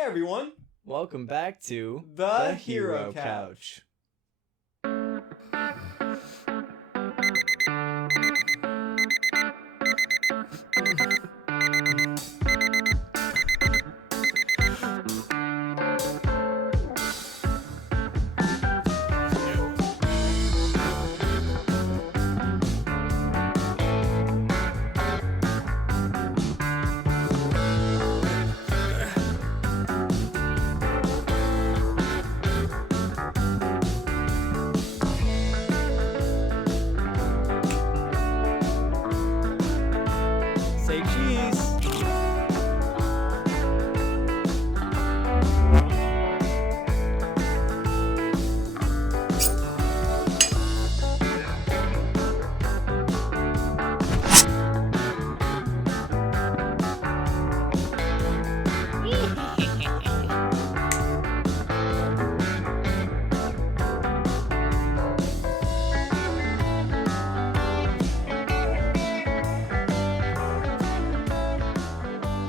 Hey everyone! Welcome back to The Hero Couch. Say cheese.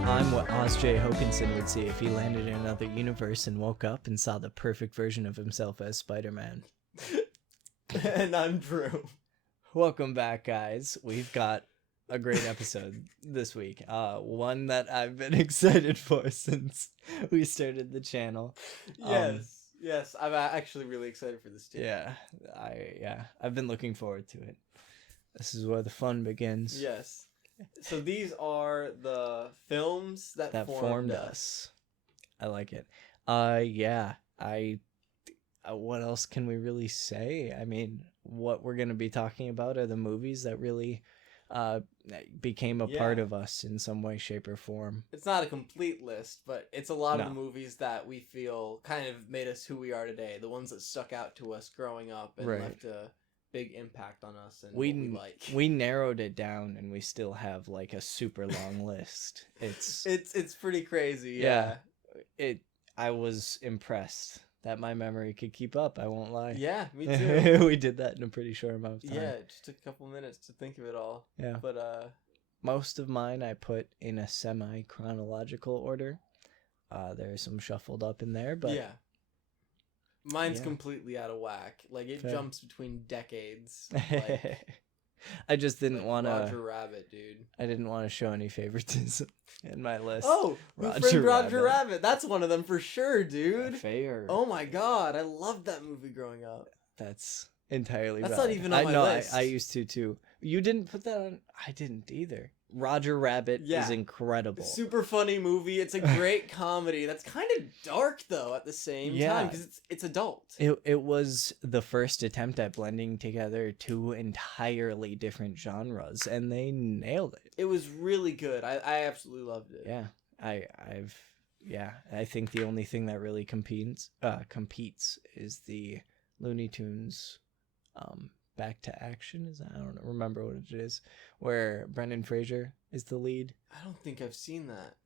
I'm what J. Hokinson would see if he landed in another universe and woke up and saw the perfect version of himself as Spider-Man. And I'm Drew. Welcome back, guys. We've got a great episode this week. One that I've been excited for since we started the channel. Yes, I'm actually really excited for this too. Yeah, I've been looking forward to it. This is where the fun begins. Yes. So these are the films that formed us. I like it. What else can we really say? I mean, what we're going to be talking about are the movies that really became a part of us in some way, shape, or form. It's not a complete list, but it's a lot of No. the movies that we feel kind of made us who we are today. The ones that stuck out to us growing up and Right. left a big impact on us and We what we like. We narrowed it down, and we still have like a super long list. It's pretty crazy. Yeah. I was impressed that my memory could keep up. I won't lie. Yeah, me too. We did that in a pretty short amount of time. Yeah, it just took a couple minutes to think of it all. Yeah. But Most of mine I put in a semi-chronological order. There's some shuffled up in there, but yeah. Mine's Yeah. completely out of whack. Like, it Fair. jumps between decades. Like, I just didn't want Roger to. Rabbit, dude. I didn't want to show any favoritism in my list. Oh, Who Roger Framed Roger Rabbit. Rabbit. That's one of them for sure, dude. Fair. Oh my god, I loved that movie growing up. That's entirely. That's valid. not even on my know, list. I used to too. You didn't put that on. I didn't either. Roger Rabbit Yeah. is incredible. Super funny movie. It's a great comedy. That's kind of dark though at the same Yeah. time because it's adult. It was the first attempt at blending together two entirely different genres, and they nailed it. It was really good. I absolutely loved it. Yeah, I think the only thing that really competes is the Looney Tunes, Back to Action. I don't remember what it is, where Brendan Fraser is the lead. I don't think I've seen that.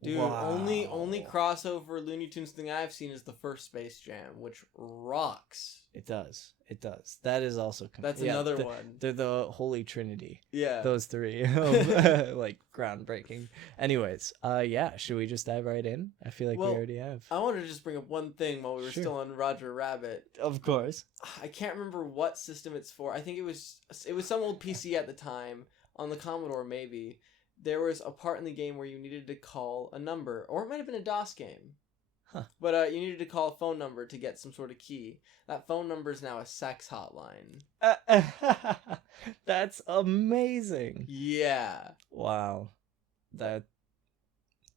Dude, Wow. only crossover Looney Tunes thing I've seen is the first Space Jam, which rocks. It does. That is also That's another one. They're the Holy Trinity. Yeah. Those three, like groundbreaking. Anyways, should we just dive right in? I feel like Well, we already have. I wanted to just bring up one thing while we were Sure. still on Roger Rabbit. Of course. I can't remember what system it's for. I think it was some old PC at the time, on the Commodore maybe. There was a part in the game where you needed to call a number, or it might have been a DOS game. Huh. But you needed to call a phone number to get some sort of key. That phone number is now a sex hotline. That's amazing. Yeah. Wow. That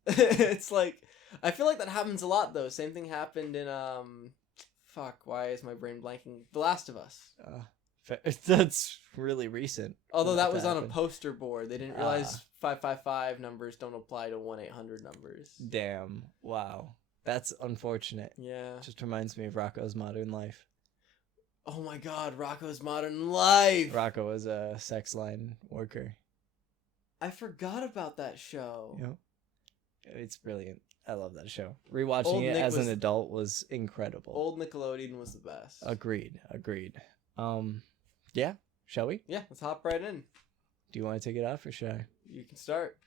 It's like, I feel like that happens a lot though. Same thing happened in why is my brain blanking? The Last of Us. that's really recent. Although that was on a happened. poster board. They didn't realize 555 numbers don't apply to 1-800 numbers. Damn. Wow. That's unfortunate. Yeah. Just reminds me of Rocco's Modern Life. Oh my god, Rocco's Modern Life! Rocco was a sex line worker. I forgot about that show. Yep. It's brilliant. I love that show. Rewatching Old it Nick as was- an adult was incredible. Old Nickelodeon was the best. Agreed. Yeah, shall we? Yeah, let's hop right in. Do you want to take it off or should I? You can start.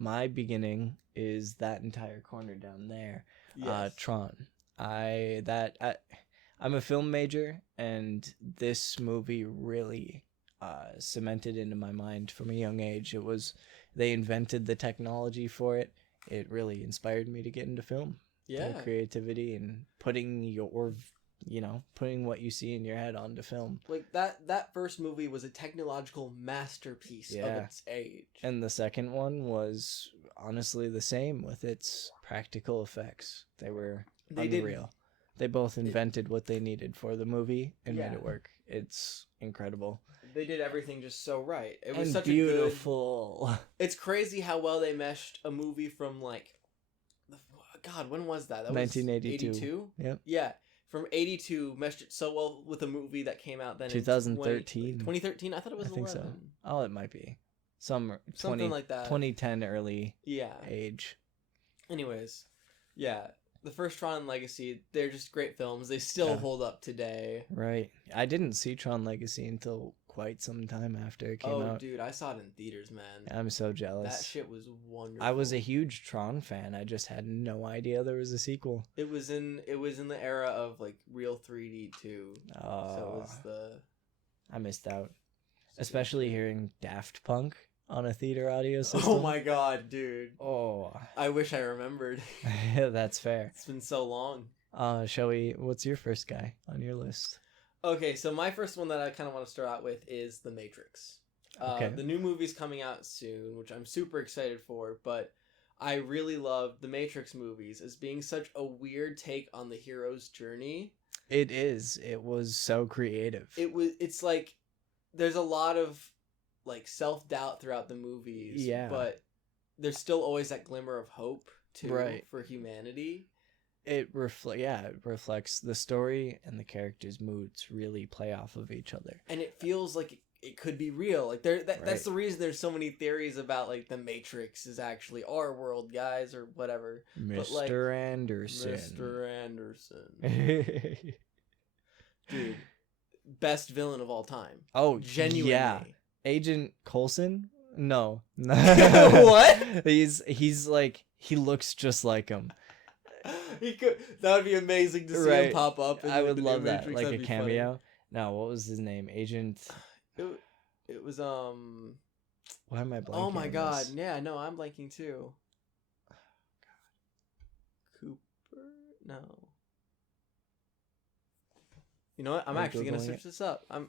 my beginning is that entire corner down there. Yes. Tron. I'm a film major, and this movie really cemented into my mind from a young age. They invented the technology for it. It really inspired me to get into film. Yeah. The creativity and putting what you see in your head onto film. Like that first movie was a technological masterpiece of its age. And the second one was honestly the same with its practical effects. They were unreal. They both invented what they needed for the movie and made it work. It's incredible. They did everything just so right. It was such beautiful. It's crazy how well they meshed a movie from like, God, when was that? That 1982. Was 82? Yep. Yeah. From 82, meshed it so well with a movie that came out then 2013. 2013? I thought it was 11. So. Oh, it might be. Something like that. 2010 early age. Anyways, yeah. The first Tron Legacy, they're just great films. They still hold up today. Right. I didn't see Tron Legacy until quite some time after it came out. Oh, dude, I saw it in theaters, man. I'm so jealous. That shit was wonderful. I was a huge Tron fan. I just had no idea there was a sequel. It was in the era of like real 3D too. So it was I missed out. Especially hearing Daft Punk on a theater audio system. Oh my god, dude. Oh. I wish I remembered. That's fair. It's been so long. What's your first guy on your list? Okay, so my first one that I kind of want to start out with is The Matrix. The new movie's coming out soon, which I'm super excited for, but I really love The Matrix movies as being such a weird take on the hero's journey. It is. It was so creative. It's like there's a lot of like self-doubt throughout the movies, but there's still always that glimmer of hope too for humanity. It reflects the story, and the characters' moods really play off of each other, and it feels like it could be real. Like that's the reason there's so many theories about like the Matrix is actually our world, guys, or whatever. Mr. Anderson. Dude, best villain of all time. Oh, genuinely. Yeah. Agent Coulson? No. What? He's like, he looks just like him. That would be amazing to see him pop up. I would love that, like a cameo. Funny. No, what was his name? Agent. It was Why am I blanking? Oh my god! This? Yeah, no, I'm blanking too. Oh god. Cooper? No. You know what? I'm actually gonna search this up. I'm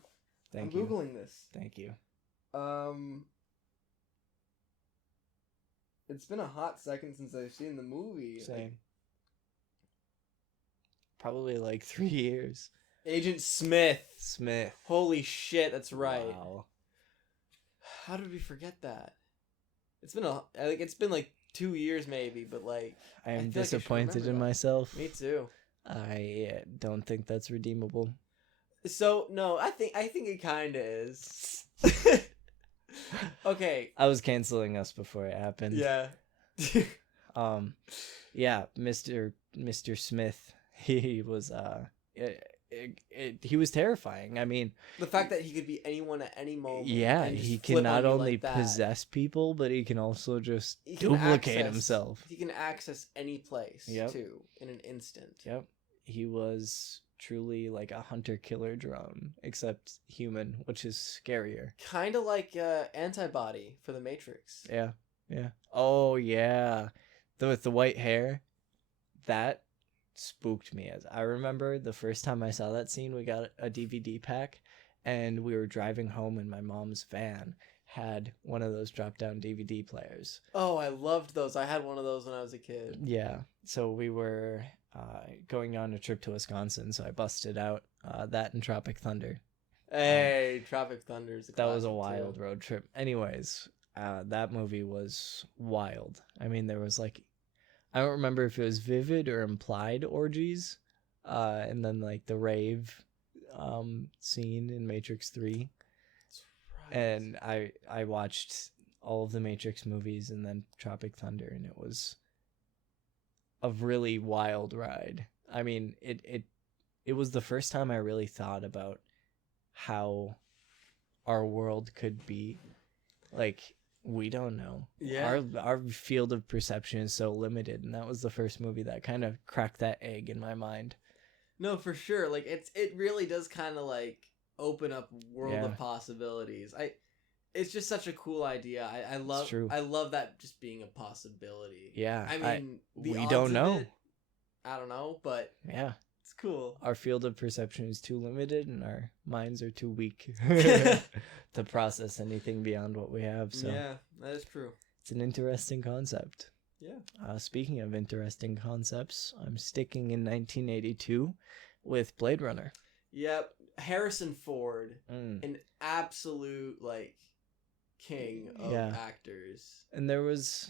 Googling this. Thank you. It's been a hot second since I've seen the movie. Same. Probably like 3 years. Agent Smith. Smith. Holy shit, that's right. Wow. How did we forget that? It's been like 2 years maybe, but like I am disappointed in myself. Me too. I don't think that's redeemable. So no, I think it kind of is. Okay. I was canceling us before it happened. Yeah. Yeah, Mr. Smith. He was he was terrifying. I mean, the fact that he could be anyone at any moment. Yeah, he can not only possess people, but he can also just duplicate himself. He can access any place too in an instant. Yep. He was truly like a hunter-killer drone, except human, which is scarier. Kind of like Antibody for the Matrix. Yeah. Oh yeah, with the white hair, that spooked me. As I remember the first time I saw that scene, we got a DVD pack, and we were driving home, and my mom's van had one of those drop-down DVD players. Oh, I loved those. I had one of those when I was a kid. Yeah, so we were going on a trip to Wisconsin, so I busted out that and Tropic Thunder. Hey, Tropic Thunder is a that was a wild road trip. Anyways, that movie was wild. I mean, there was like, I don't remember if it was vivid or implied orgies, and then like the rave scene in Matrix 3. That's right. And I watched all of the Matrix movies and then Tropic Thunder, and it was a really wild ride. I mean, it was the first time I really thought about how our world could be. Like, We don't know. Yeah. Our field of perception is so limited, and that was the first movie that kind of cracked that egg in my mind. No, for sure. Like it really does kind of like open up world of possibilities. It's just such a cool idea. I love that just being a possibility. Yeah. I mean, we don't know. I don't know, but yeah, it's cool. Our field of perception is too limited, and our minds are too weak to process anything beyond what we have. So yeah, that is true. It's an interesting concept. Yeah. Speaking of interesting concepts, I'm sticking in 1982 with Blade Runner. Yep. Harrison Ford, an absolute like king of actors. And there was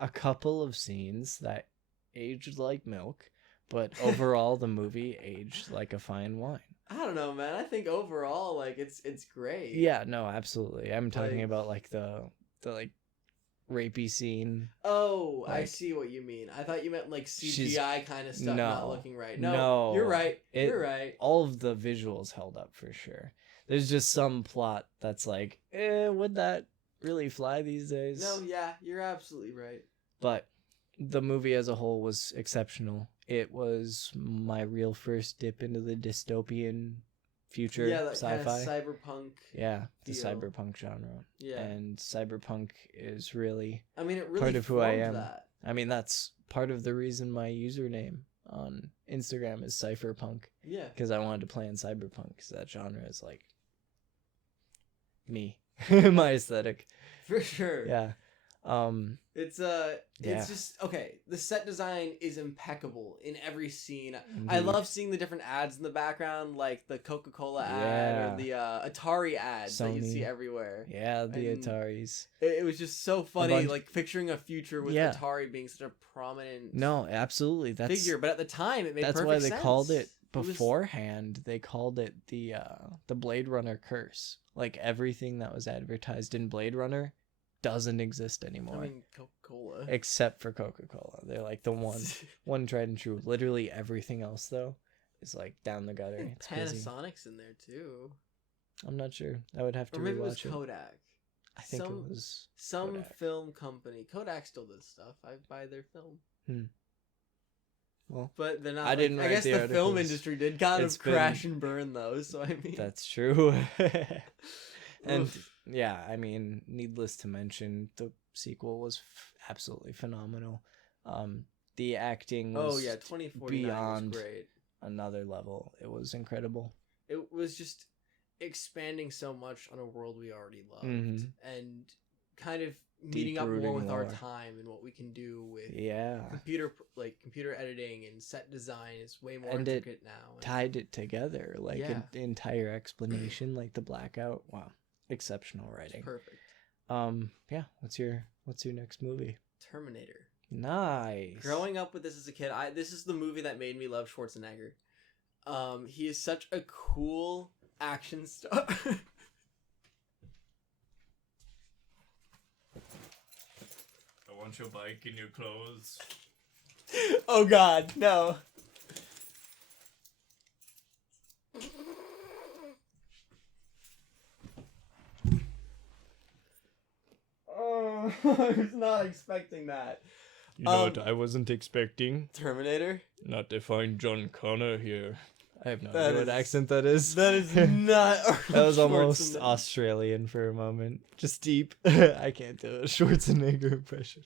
a couple of scenes that aged like milk, but overall the movie aged like a fine wine. I don't know, man. I think overall, like it's great. Yeah, no, absolutely. I'm talking about like the like rapey scene. Oh, like, I see what you mean. I thought you meant like CGI kind of stuff not looking right. No, you're right. You're right. All of the visuals held up for sure. There's just some plot that's like, would that really fly these days? No, yeah, you're absolutely right. But the movie as a whole was exceptional. It was my real first dip into the dystopian future sci-fi. Kind of cyberpunk. Yeah, the cyberpunk genre. Yeah. And cyberpunk is really, it really part of who I am. That. I mean, that's part of the reason my username on Instagram is cypherpunk. Yeah. Because I wanted to play in cyberpunk, because that genre is like me. My aesthetic. For sure. Yeah. It's just okay. The set design is impeccable in every scene. Indeed. I love seeing the different ads in the background, like the Coca-Cola ad or the Atari ads that you see everywhere. Yeah, the Ataris. It was just so funny, like picturing a future with Atari being such a prominent. No, absolutely, that's figure. But at the time, it made perfect sense. That's why they called it beforehand. They called it the Blade Runner curse. Like everything that was advertised in Blade Runner doesn't exist anymore. I mean, Coca-Cola. Except for Coca-Cola. They're like the one tried and true. Literally everything else, though, is like down the gutter. It's Panasonic's in there, too. I'm not sure. I would have to rewatch it. Or maybe it was Kodak. I think it was some Kodak. Film company. Kodak still does stuff. I buy their film. Well, but they're not. I didn't. I guess the film industry did kind of crash and burn those. So I mean, that's true. And yeah, I mean, needless to mention, the sequel was absolutely phenomenal. The acting was 2049 beyond was great. Another level. It was incredible. It was just expanding so much on a world we already loved, and kind of meeting up more with our time and what we can do with computer editing and set design is way more intricate now. Tied it together like an entire explanation, like the blackout. Wow. Exceptional writing. It's perfect. What's your next movie? Terminator. Nice. Growing up with this as a kid, this is the movie that made me love Schwarzenegger. He is such a cool action star. I want your bike in your clothes. Oh God, no. I was not expecting that. You know what I wasn't expecting? Terminator? Not to find John Connor here. I have no idea what accent that is. That is not That was almost Australian for a moment. Just deep. I can't do a Schwarzenegger impression.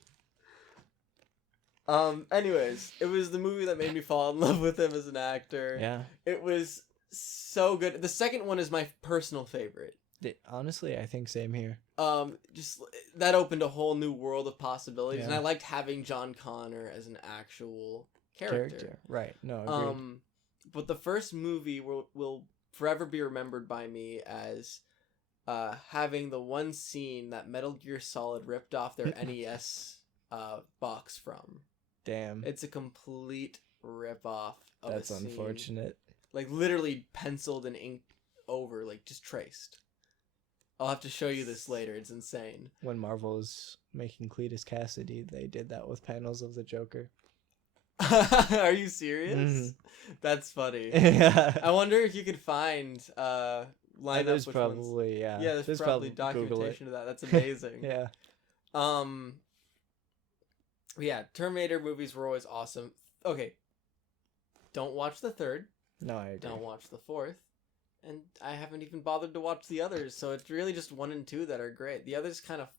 Anyways, it was the movie that made me fall in love with him as an actor. Yeah. It was so good. The second one is my personal favorite. Honestly, I think same here. Just that opened a whole new world of possibilities, and I liked having John Connor as an actual character. Right? No, agreed. But the first movie will forever be remembered by me as having the one scene that Metal Gear Solid ripped off their NES box from. Damn, it's a complete rip off. That's unfortunate. Like literally penciled and inked over, like just traced. I'll have to show you this later. It's insane. When Marvel was making Cletus Cassidy, they did that with panels of the Joker. Are you serious? That's funny. I wonder if you could find line up there's which probably ones. yeah. There's probably documentation of that. That's amazing. Yeah. Yeah, Terminator movies were always awesome. Okay, don't watch the third. No, I agree. Don't watch the fourth. And I haven't even bothered to watch the others, so it's really just 1 and 2 that are great. The others kind of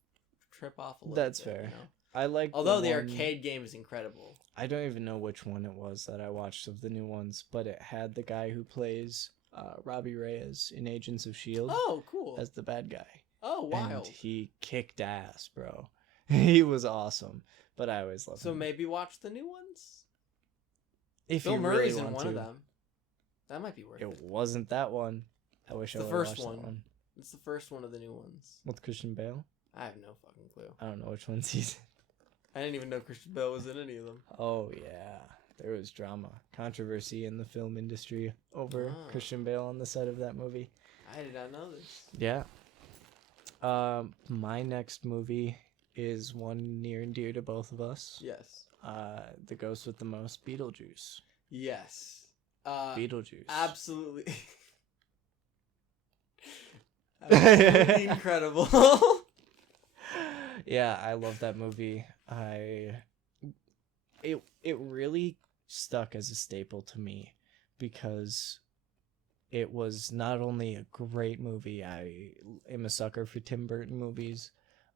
trip off a little That's bit. fair. You know? I like. Although the arcade game is incredible. I don't even know which one it was that I watched of the new ones, but it had the guy who plays Robbie Reyes in Agents of S.H.I.E.L.D. Oh, cool. as the bad guy. Oh, wild. And he kicked ass, bro. He was awesome, but I always loved him. So maybe watch the new ones? If Bill you Murray's really in want one to. of them. That might be worth it. It wasn't that one. I wish I the would first watched one. that one. It's the first one of the new ones. With Christian Bale? I have no fucking clue. I don't know which one's he's in. I didn't even know Christian Bale was in any of them. Oh, yeah. There was drama. Controversy in the film industry over Christian Bale on the set of that movie. I did not know this. Yeah. My next movie is one near and dear to both of us. Yes. The Ghost with the Most, Beetlejuice. Yes. Beetlejuice. Absolutely. Absolutely incredible. Yeah, I love that movie. It really stuck as a staple to me because it was not only a great movie. I am a sucker for Tim Burton movies.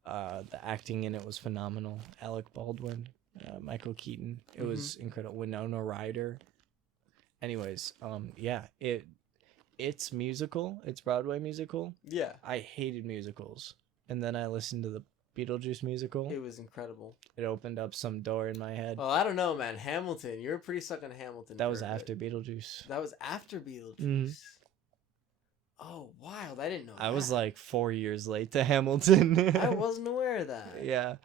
The acting in it was phenomenal. Alec Baldwin, Michael Keaton. It was incredible. Winona Ryder. Anyways, yeah, it's musical. It's Broadway musical. Yeah. I hated musicals. And then I listened to the Beetlejuice musical. It was incredible. It opened up some door in my head. Well, I don't know, man. Hamilton. You were pretty stuck on Hamilton. That was after Beetlejuice. That was after Beetlejuice. Mm-hmm. Oh, wild. I didn't know I that. was like 4 years late to Hamilton. I wasn't aware of that. Yeah.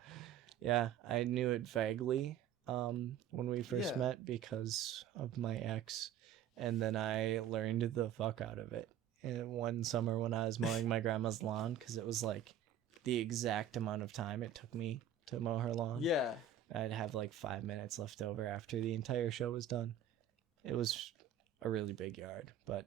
Yeah, I knew it vaguely when we first met because of my ex. And then I learned the fuck out of it. And one summer when I was mowing my grandma's lawn, because it was like the exact amount of time it took me to mow her lawn. Yeah. I'd have like 5 minutes left over after the entire show was done. It was a really big yard, but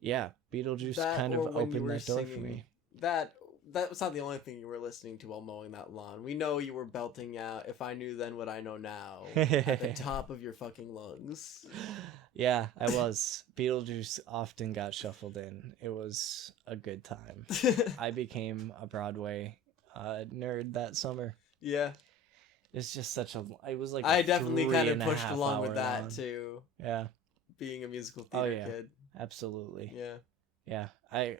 yeah, Beetlejuice kind of opened that door for me. That was not the only thing you were listening to while mowing that lawn. We know you were belting out "If I Knew Then What I Know Now" at the top of your fucking lungs. Yeah, I was. Beetlejuice often got shuffled in. It was a good time. I became a Broadway nerd that summer. Yeah. It's just such a... It was like I definitely kind of pushed along with that long. too. Yeah. Being a musical theater kid. Absolutely. Yeah. Yeah.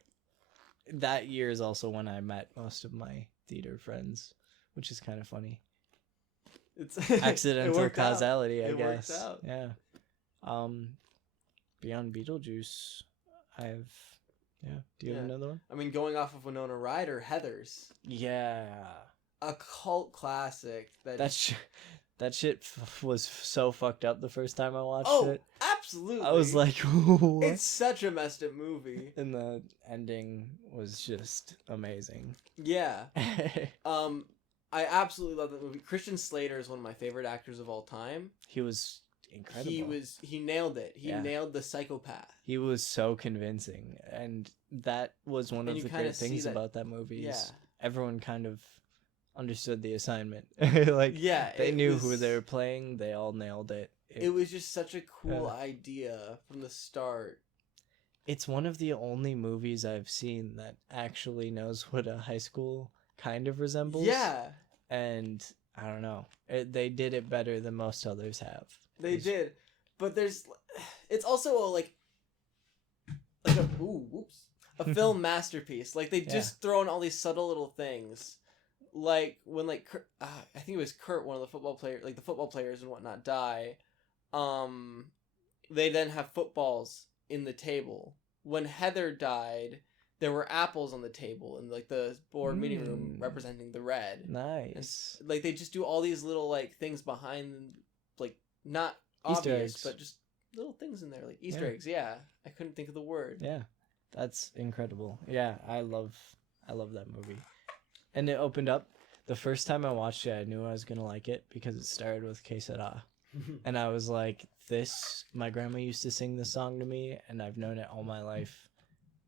That year is also when I met most of my theater friends, which is kind of funny. It's accidental causality, I guess. Worked out. Yeah. Beyond Beetlejuice, I've... Yeah. Do you have another one? I mean, going off of Winona Ryder, Heathers. Yeah. A cult classic. That shit was so fucked up the first time I watched it. Absolutely. I was like, what? It's such a messed up movie. And the ending was just amazing. Yeah. I absolutely love that movie. Christian Slater is one of my favorite actors of all time. He was incredible. He nailed it. He nailed the psychopath. He was so convincing. And that was one of the great things about that movie. Yeah. Everyone kind of understood the assignment. They knew who they were playing. They all nailed it. It was just such a cool idea from the start. It's one of the only movies I've seen that actually knows what a high school kind of resembles. Yeah. And I don't know. They did it better than most others have. They did. But it's also a film masterpiece. Like they just throw in all these subtle little things. Like when I think it was Kurt, one of the football players, like the football players and whatnot, die. They then have footballs in the table. When Heather died, there were apples on the table in like the board meeting room representing the red. Nice. And, like they just do all these little like things behind, like not Easter obvious, eggs. but just little things in there, like Easter eggs. Yeah, I couldn't think of the word. Yeah, that's incredible. Yeah, I love that movie. And it opened up. The first time I watched it, I knew I was going to like it because it started with Que Sera. And I was like, my grandma used to sing this song to me, and I've known it all my life.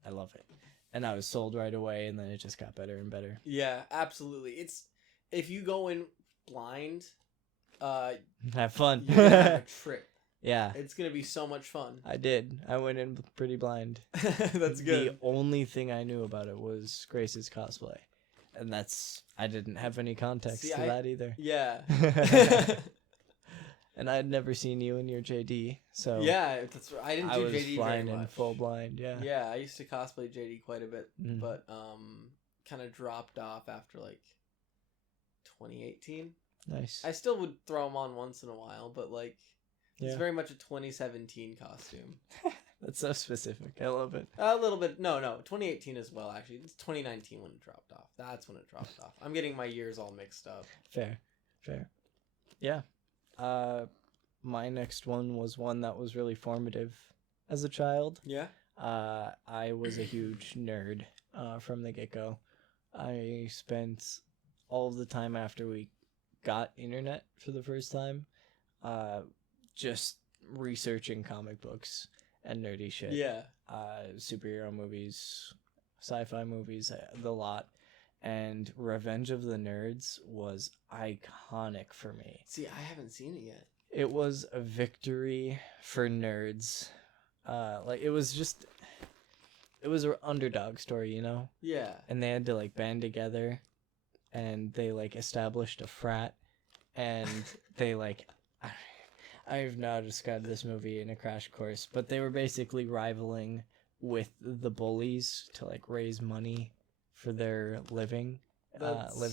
I love it. And I was sold right away, and then it just got better and better. Yeah, absolutely. It's if you go in blind, Have fun. you're gonna have a trip. Yeah. It's gonna be so much fun. I did. I went in pretty blind. That's good. The only thing I knew about it was Grace's cosplay. And I didn't have any context to that either. Yeah. And I had never seen you in your JD, so yeah, I didn't do JD very much. I was flying in full blind, yeah. Yeah, I used to cosplay JD quite a bit, Mm. but kind of dropped off after like 2018. Nice. I still would throw them on once in a while, but like it's Yeah. very much a 2017 costume. That's so specific. I love it. A little bit. No, 2018 as well. Actually, it's 2019 when it dropped off. That's when it dropped off. I'm getting my years all mixed up. Fair. Yeah. My next one was one that was really formative as a child. Yeah. I was a huge nerd from the get-go. I spent all of the time after we got internet for the first time just researching comic books and nerdy shit. Yeah. Superhero movies, sci-fi movies, the lot. And Revenge of the Nerds was iconic for me. See, I haven't seen it yet. It was a victory for nerds. It was an underdog story, you know? Yeah. And they had to like band together, and they like established a frat, and they like I've now described this movie in a crash course, but they were basically rivaling with the bullies to like raise money for their living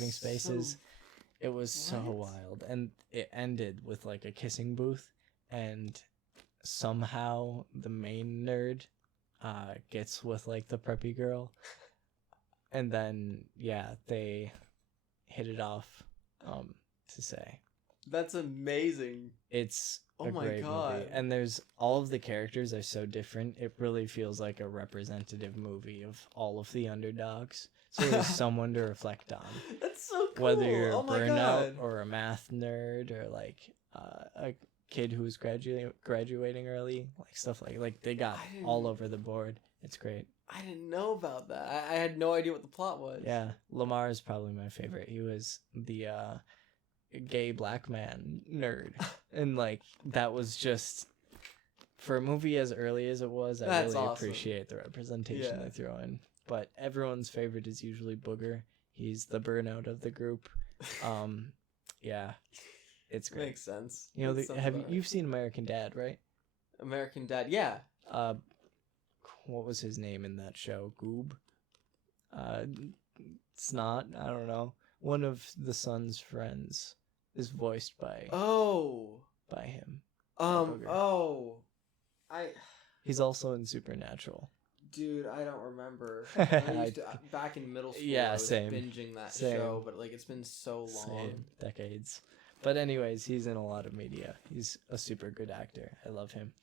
spaces. It was so wild, and it ended with like a kissing booth, and somehow the main nerd gets with like the preppy girl, and then they hit it off. To say that's amazing. It's Oh a my great God. movie, and there's all of the characters are so different. It really feels like a representative movie of all of the underdogs. So there's someone to reflect on. That's so cool. Whether you're a my burnout God. or a math nerd or like a kid who's graduating early, like stuff like they got all over the board. It's great. I didn't know about that. I had no idea what the plot was. Yeah, Lamar is probably my favorite. He was the gay black man nerd, and like that was just for a movie as early as it was. I That's really awesome. appreciate the representation they throw in. But everyone's favorite is usually Booger. He's the burnout of the group. Yeah, it's great. Makes sense. You know, That sounds about right. you've seen American Dad, right? American Dad? Yeah. What was his name in that show? Goob? Snot? I don't know. One of the son's friends is voiced by him. Booger. He's also in Supernatural. Dude, I don't remember. I used to, back in middle school, I was same. binging that Same. show, but like it's been so long. Same. Decades. But anyways, he's in a lot of media. He's a super good actor. I love him.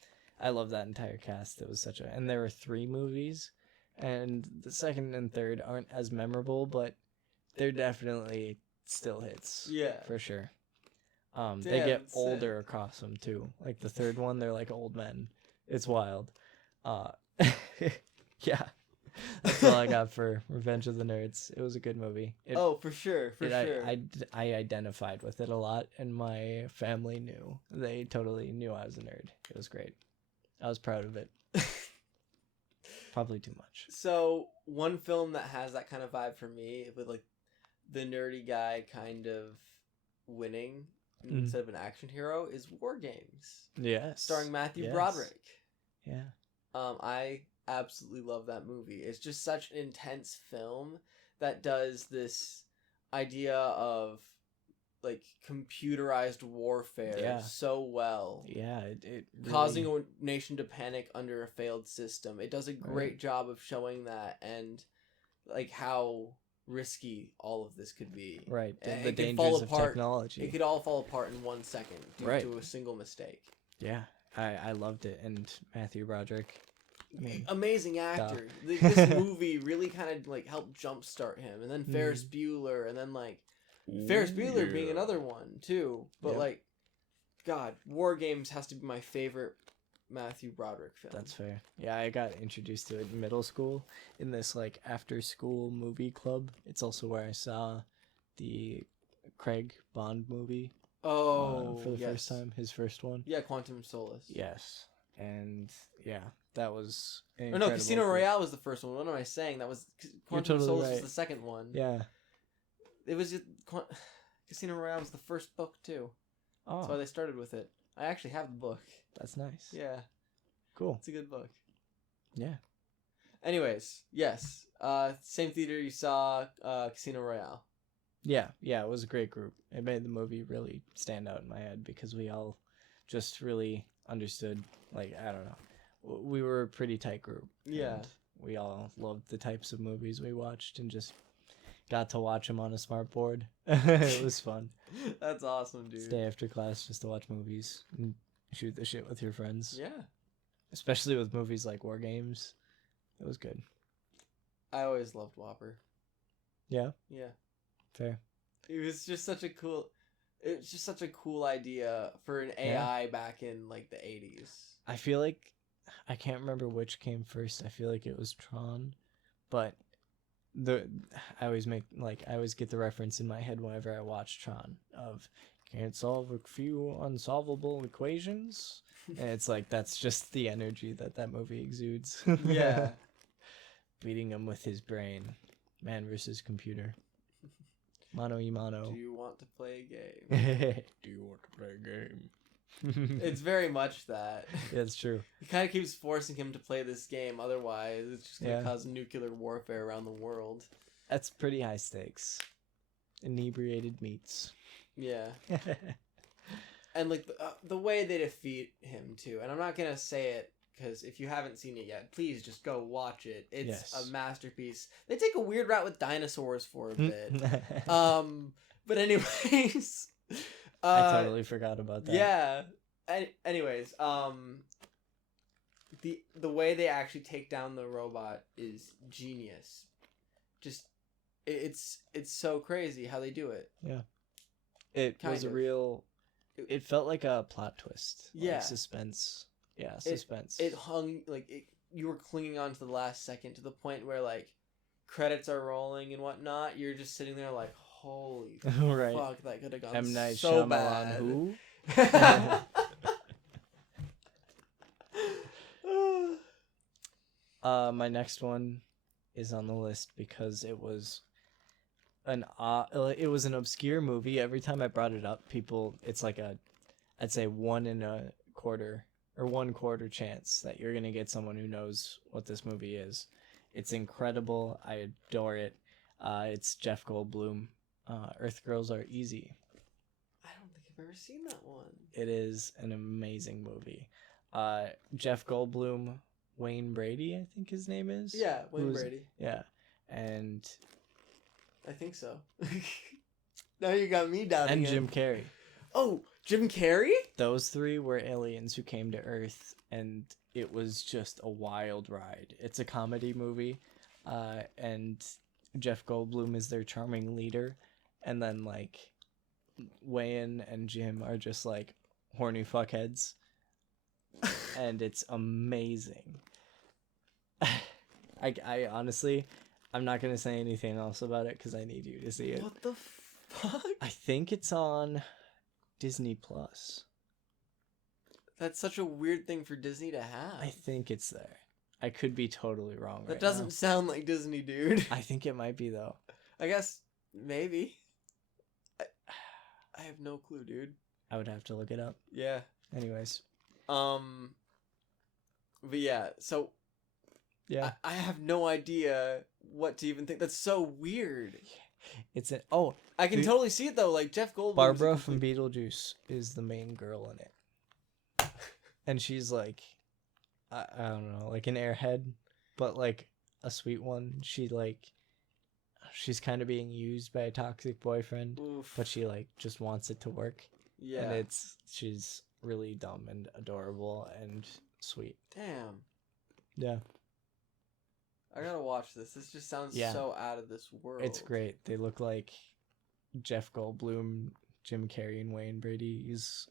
I love that entire cast. It was and there were 3 movies, and the second and third aren't as memorable, but they're definitely still hits. Yeah. For sure. They get older across them too. Like the third one, they're like old men. It's wild. Yeah. That's all I got for Revenge of the Nerds. It was a good movie. For sure. I identified with it a lot, and my family knew. They totally knew I was a nerd. It was great. I was proud of it. Probably too much. So, one film that has that kind of vibe for me, with like the nerdy guy kind of winning instead of an action hero, is War Games. Yes. Starring Matthew Broderick. Yeah. I absolutely love that movie. It's just such an intense film that does this idea of like computerized warfare so well. Yeah, it really... causing a nation to panic under a failed system. It does a great job of showing that and like how risky all of this could be. Right. And the dangers of technology. It could all fall apart in 1 second due to a single mistake. Yeah. I loved it, and Matthew Broderick, amazing actor. This movie really kind of like helped jumpstart him, and then Ferris Bueller, and then like Ferris Bueller being another one too. But like, God, War Games has to be my favorite Matthew Broderick film. That's fair. Yeah, I got introduced to it in middle school in this like after school movie club. It's also where I saw the Craig Bond movie for the first time, his first one. Yeah, Quantum of Solace. Yes. And yeah, that was Or no, Casino Royale was the first one. What am I saying? That was Quantum of Solace was the second one. Yeah. It was Casino Royale was the first book too. Oh. That's why they started with it. I actually have the book. That's nice. Yeah. Cool. It's a good book. Yeah. Anyways, yes. Same theater you saw Casino Royale. Yeah, it was a great group. It made the movie really stand out in my head because we all just really understood, like, I don't know. We were a pretty tight group. Yeah. We all loved the types of movies we watched and just got to watch them on a smart board. It was fun. That's awesome, dude. Stay after class just to watch movies and shoot the shit with your friends. Yeah. Especially with movies like War Games. It was good. I always loved Whopper. Yeah? Yeah. Fair. It was just such a cool idea for an AI back in like the 80s. I feel like I can't remember which came first. I feel like it was Tron, but I always get the reference in my head whenever I watch Tron of can't solve a few unsolvable equations. And it's like that's just the energy that movie exudes. Yeah. Beating him with his brain. Man versus computer. Mano y mano. Do you want to play a game? Do you want to play a game? It's very much that. Yeah, it's true. It kind of keeps forcing him to play this game. Otherwise, it's just going to cause nuclear warfare around the world. That's pretty high stakes. Inebriated meats. Yeah. And like the way they defeat him too. And I'm not going to say it because if you haven't seen it yet, please just go watch it. It's a masterpiece. They take a weird route with dinosaurs for a bit. But anyways, I totally forgot about that. Yeah. Anyways, the way they actually take down the robot is genius. Just it's so crazy how they do it. Yeah. It was a real. It felt like a plot twist. Yeah. Like suspense. Yeah, suspense. It hung like you were clinging on to the last second to the point where like credits are rolling and whatnot. You're just sitting there like, holy right. fuck, that could have gone M. Night so Shyamalan, bad. Who? My next one is on the list because it was an obscure movie. Every time I brought it up, it's like I'd say 1/4 chance that you're gonna get someone who knows what this movie is. It's incredible. I adore it. It's Jeff Goldblum. Earth Girls Are Easy. I don't think I've ever seen that one. It is an amazing movie. Jeff Goldblum, Wayne Brady, I think his name is. Yeah, Wayne Brady. Yeah, and I think so. Now you got me doubting and it. Jim Carrey. Oh, Jim Carrey? Those three were aliens who came to Earth, and it was just a wild ride. It's a comedy movie, and Jeff Goldblum is their charming leader, and then like Wayne and Jim are just like horny fuckheads, and it's amazing. I honestly, I'm not gonna say anything else about it because I need you to see it. What the fuck? I think it's on Disney Plus. That's such a weird thing for Disney to have. I think it's there. I could be totally wrong. That doesn't sound like Disney, dude. I think it might be though. I guess maybe. I have no clue, dude. I would have to look it up. Yeah. Anyways. But yeah, so yeah, I have no idea what to even think. That's so weird. It's I can totally see it though. Like Jeff Goldblum. Barbara from Beetlejuice is the main girl in it, and she's like, I don't know, like an airhead, but like a sweet one. She's kind of being used by a toxic boyfriend. Oof. But she like just wants it to work. Yeah. And she's really dumb and adorable and sweet. Damn. Yeah. I gotta watch this. This just sounds so out of this world. It's great. They look like Jeff Goldblum, Jim Carrey, and Wayne Brady's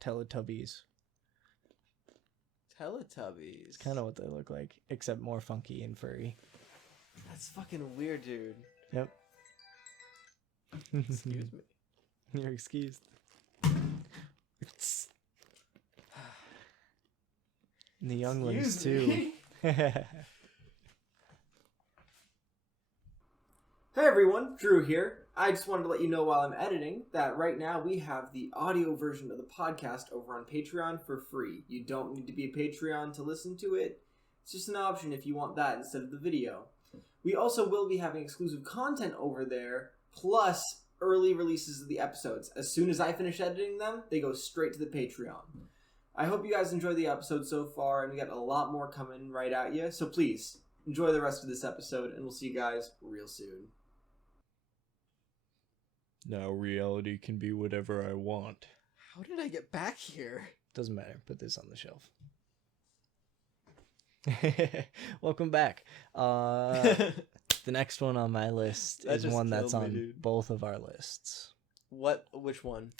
Teletubbies. Teletubbies. It's kind of what they look like, except more funky and furry. That's fucking weird, dude. Yep. Excuse me. You're excused. And the young ones too. Hey everyone, Drew here. I just wanted to let you know while I'm editing that right now we have the audio version of the podcast over on Patreon for free. You don't need to be a Patreon to listen to it. It's just an option if you want that instead of the video. We also will be having exclusive content over there, plus early releases of the episodes. As soon as I finish editing them, they go straight to the Patreon. I hope you guys enjoyed the episode so far, and we got a lot more coming right at you. So please, enjoy the rest of this episode, and we'll see you guys real soon. Now reality can be whatever I want. How did I get back here? Doesn't matter. Put this on the shelf. Welcome back. The next one on my list is one that's on both of our lists. Which one?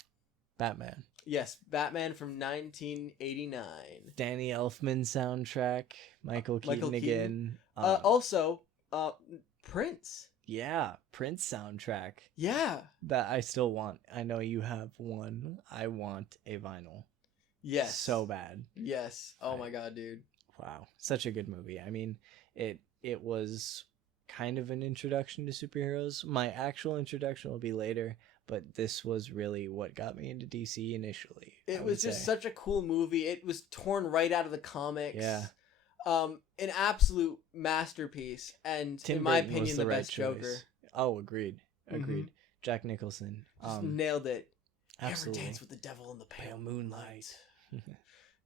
Batman. Yes, Batman from 1989. Danny Elfman soundtrack. Michael Keaton again. Also, Prince. Yeah, Prince soundtrack. Yeah. That I still want. I know you have one. I want a vinyl. Yes. So bad. Yes. Oh my god, dude. Wow. Such a good movie. I mean, it was kind of an introduction to superheroes. My actual introduction will be later, but this was really what got me into DC initially. It was just such a cool movie. It was torn right out of the comics. Yeah. An absolute masterpiece, and Tim in my Burton opinion, the right best Joker. Oh, agreed. Jack Nicholson. Just nailed it. Absolutely. Ever dance with the devil in the pale moonlight.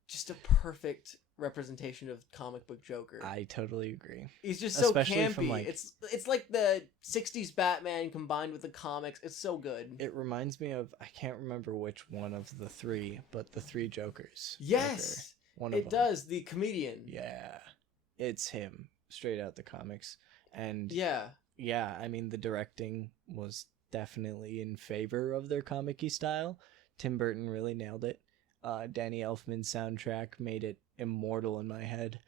Just a perfect representation of comic book Joker. I totally agree. He's just so Especially campy. from, like, it's like the 60s Batman combined with the comics. It's so good. It reminds me of, I can't remember which one of the three, but the three Jokers. Yes. Joker, one of it them. does. The comedian. Yeah. It's him, straight out the comics. And yeah, I mean, the directing was definitely in favor of their comic-y style. Tim Burton really nailed it. Danny Elfman's soundtrack made it immortal in my head.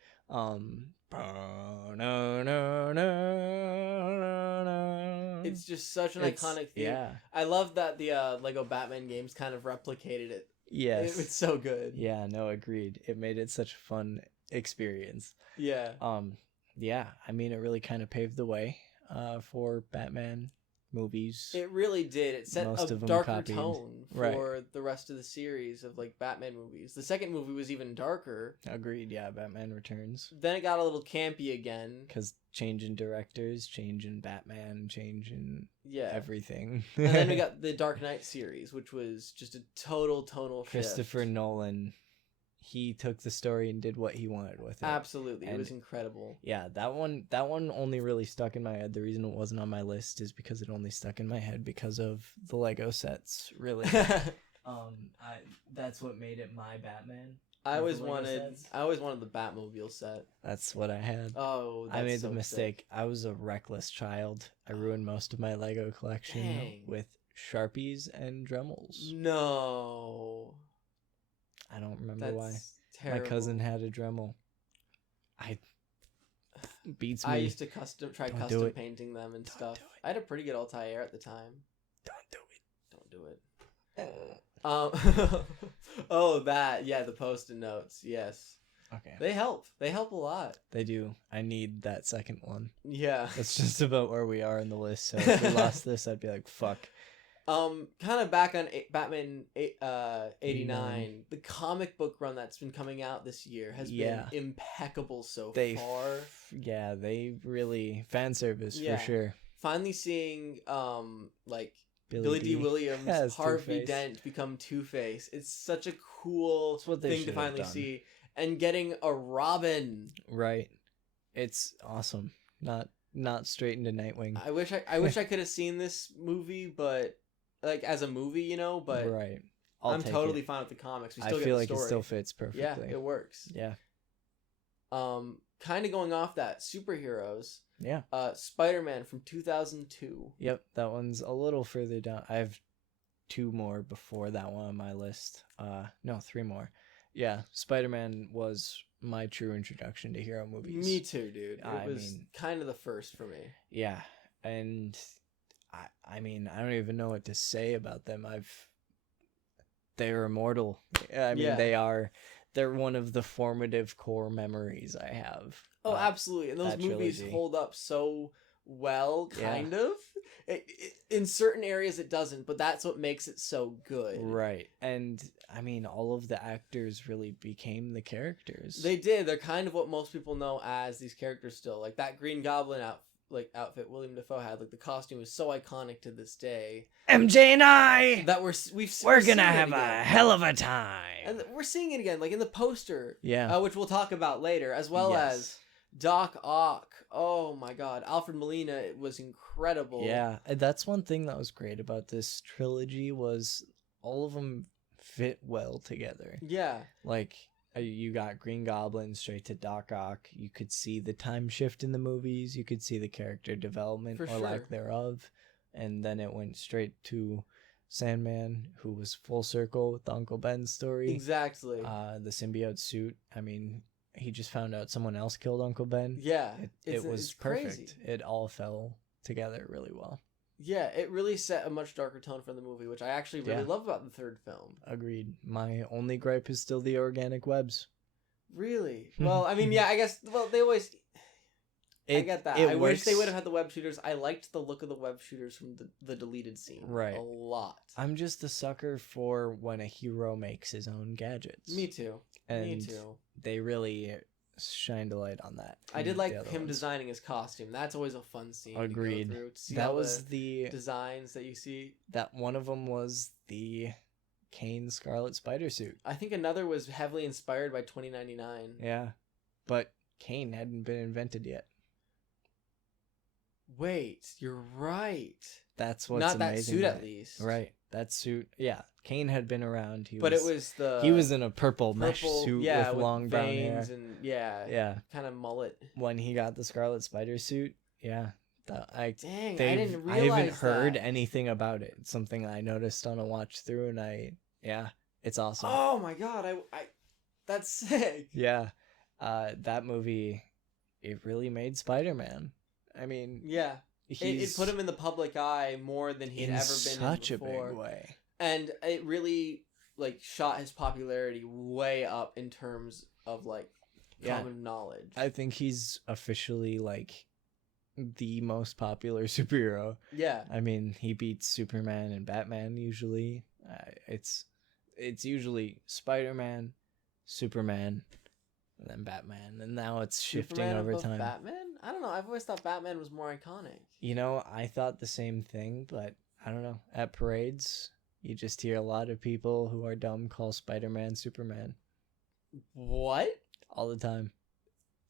It's just such an iconic theme. Yeah. I love that the Lego Batman games kind of replicated it. Yes. It's so good. Yeah, no, agreed. It made it such a fun experience. Yeah. Yeah, I mean, it really kind of paved the way for Batman movies. It really did. It set Most a of them darker copied. tone for the rest of the series of like Batman movies. The second movie was even darker. Agreed, yeah, Batman Returns. Then it got a little campy again. Because change in directors, change in Batman, change in everything. And then we got the Dark Knight series, which was just a total tonal shift. Christopher Nolan, he took the story and did what he wanted with it. Absolutely. And it was incredible. Yeah, that one only really stuck in my head. The reason it wasn't on my list is because it only stuck in my head because of the Lego sets, really. That's what made it my Batman. I always wanted the Batmobile set. That's what I had. Oh, that's I made so the mistake. Sick. I was a reckless child. I ruined most of my Lego collection with Sharpies and Dremels. No. I don't remember why. Terrible. My cousin had a Dremel. Beats me. I used to custom painting them and stuff. I had a pretty good Altair at the time. Don't do it. Oh, that. Yeah, the Post-it notes. Yes. Okay. They help. They help a lot. They do. I need that second one. Yeah. That's just about where we are in the list. So if we lost this, I'd be like, fuck. Kind of back on Batman 89. The comic book run that's been coming out this year has been impeccable so far. Yeah, they really fan service for sure. Finally seeing like Billy D. Williams, Harvey Two-Face. Dent become Two-Face. It's such a cool thing to finally see, and getting a Robin. Right, it's awesome. Not straight into Nightwing. I wish I could have seen this movie, but like as a movie, you know. But right, I'm totally fine with the comics. We still I get feel the like story. it still fits perfectly. Yeah, it works. Yeah. Kind of going off that, superheroes. Yeah. Spider-Man from 2002. Yep, that one's a little further down. I have two more before that one on my list. No, three more. Yeah, Spider-Man was my true introduction to hero movies. Me too, dude. It was kind of the first for me. Yeah, and I mean, I don't even know what to say about them. They're immortal. I mean, they're one of the formative core memories I have. Oh, absolutely. And those movies trilogy. hold up so well, kind of. In certain areas it doesn't, but that's what makes it so good. Right. And I mean, all of the actors really became the characters. They did. They're kind of what most people know as these characters still. Like that Green Goblin outfit William Dafoe had, like the costume is so iconic to this day. MJ and I that we're gonna have a hell of a time. And we're seeing it again, like in the poster. Yeah. Which we'll talk about later, as well as Doc Ock. Oh my god. Alfred Molina was incredible. Yeah. That's one thing that was great about this trilogy was all of them fit well together. Yeah. Like, you got Green Goblin straight to Doc Ock. You could see the time shift in the movies. You could see the character development lack thereof. And then it went straight to Sandman, who was full circle with the Uncle Ben story. Exactly. The symbiote suit. I mean, he just found out someone else killed Uncle Ben. Yeah. It was perfect. Crazy. It all fell together really well. Yeah, it really set a much darker tone for the movie, which I actually really love about the third film. Agreed. My only gripe is still the organic webs. Really? Well, I mean, yeah, I guess, they always... I get that. I wish they would have had the web shooters. I liked the look of the web shooters from the deleted scene. Right. A lot. I'm just a sucker for when a hero makes his own gadgets. Me too. Me too. They really shined a light on that. I did like him designing his costume. That's always a fun scene. Agreed. To go through, to see that was the designs that you see. That one of them was the Kane Scarlet Spider suit. I think another was heavily inspired by 2099. Yeah, but Kane hadn't been invented yet. Wait, you're right. That's what's not amazing. That suit, at least. Right, that suit. Yeah, Kane had been around. He was in a purple mesh suit with long brown hair and kind of mullet. When he got the Scarlet Spider suit, I didn't realize I haven't heard anything about it. It's something I noticed on a watch through, and it's awesome. Oh my god, I that's sick. Yeah, that movie, it really made Spider-Man. I mean, it put him in the public eye more than he'd ever been such in before. A big way, and it really shot his popularity way up in terms of common knowledge. I think he's officially the most popular superhero. Yeah, I mean, he beats Superman and Batman usually. It's usually Spider-Man, Superman, and then Batman, and now it's shifting over time. Batman? I don't know. I've always thought Batman was more iconic. You know, I thought the same thing, but I don't know. At parades, you just hear a lot of people who are dumb call Spider-Man Superman. What? All the time.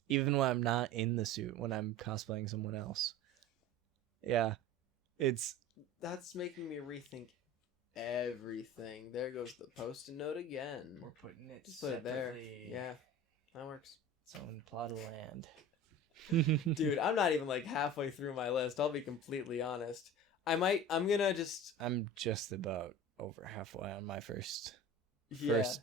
Even when I'm not in the suit, when I'm cosplaying someone else. Yeah. That's making me rethink everything. There goes the post-it note again. We're putting it just put it there. Yeah, that works. Its own plot of land. Dude, I'm not even halfway through my list. I'll be completely honest. I'm just about over halfway on my first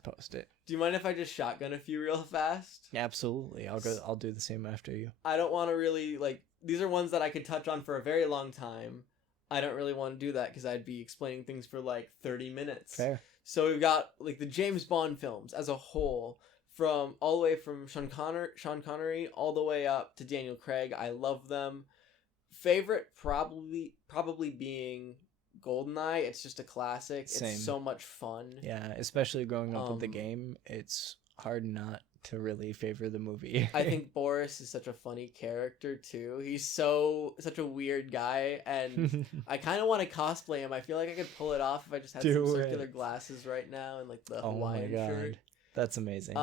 post-it. Do you mind if I just shotgun a few real fast? Absolutely. I'll do the same after you. I don't want to really these are ones that I could touch on for a very long time. I don't really want to do that because I'd be explaining things for 30 minutes. Fair. So we've got the James Bond films as a whole, from all the way from Sean Connery all the way up to Daniel Craig. I love them. Favorite probably being GoldenEye. It's just a classic. Same. It's so much fun. Yeah, especially growing up with the game, it's hard not to really favor the movie. I think Boris is such a funny character too. He's such a weird guy, and I kind of want to cosplay him. I feel like I could pull it off if I just had some circular glasses right now and the Hawaiian shirt. That's amazing.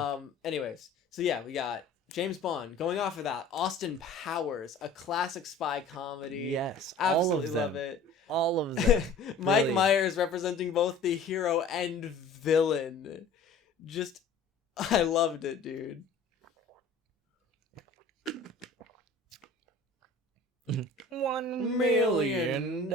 Anyways, so yeah, we got James Bond. Going off of that, Austin Powers, a classic spy comedy. Yes, absolutely love it. All of them. Mike Myers representing both the hero and villain. Just, I loved it, dude. $1 million. million.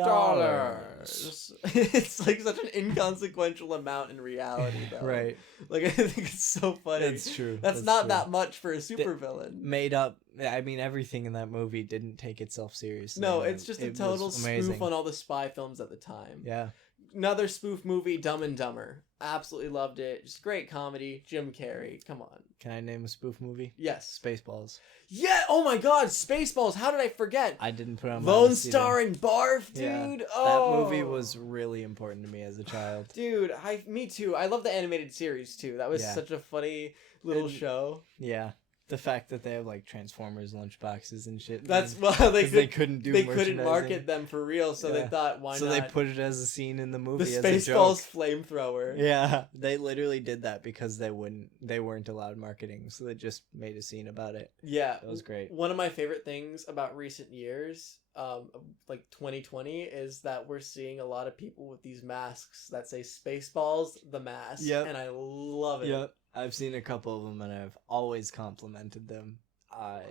It's like such an inconsequential amount in reality, though. Right. Like, I think it's so funny. That's true. That's not true. that much for a supervillain. Made up. I mean, everything in that movie didn't take itself seriously. No, it's just a It total was amazing. spoof on all the spy films at the time. Yeah. Another spoof movie, Dumb and Dumber. Absolutely loved it. Just great comedy. Jim Carrey. Come on. Can I name a spoof movie? Yes. Spaceballs. Yeah. Oh my God. Spaceballs. How did I forget? I didn't put on my Lone list Star either. and Barf, dude. Yeah. Oh. That movie was really important to me as a child. Dude, me too. I love the animated series too. That was Yeah. such a funny little And- show. Yeah. The fact that they have like Transformers lunchboxes and shit. That's and- well, they 'cause they couldn't do. they couldn't merchandising. market them for real, so they Yeah. thought, why So not? they put it as a scene in the movie the as a Spaceballs joke. flamethrower. Yeah, they literally did that because they weren't allowed marketing, so they just made a scene about it. Yeah, That was great. One of my favorite things about recent years, like 2020, is that we're seeing a lot of people with these masks that say Spaceballs, the mask. Yep. And I love it. Yep, I've seen a couple of them and I've always complimented them.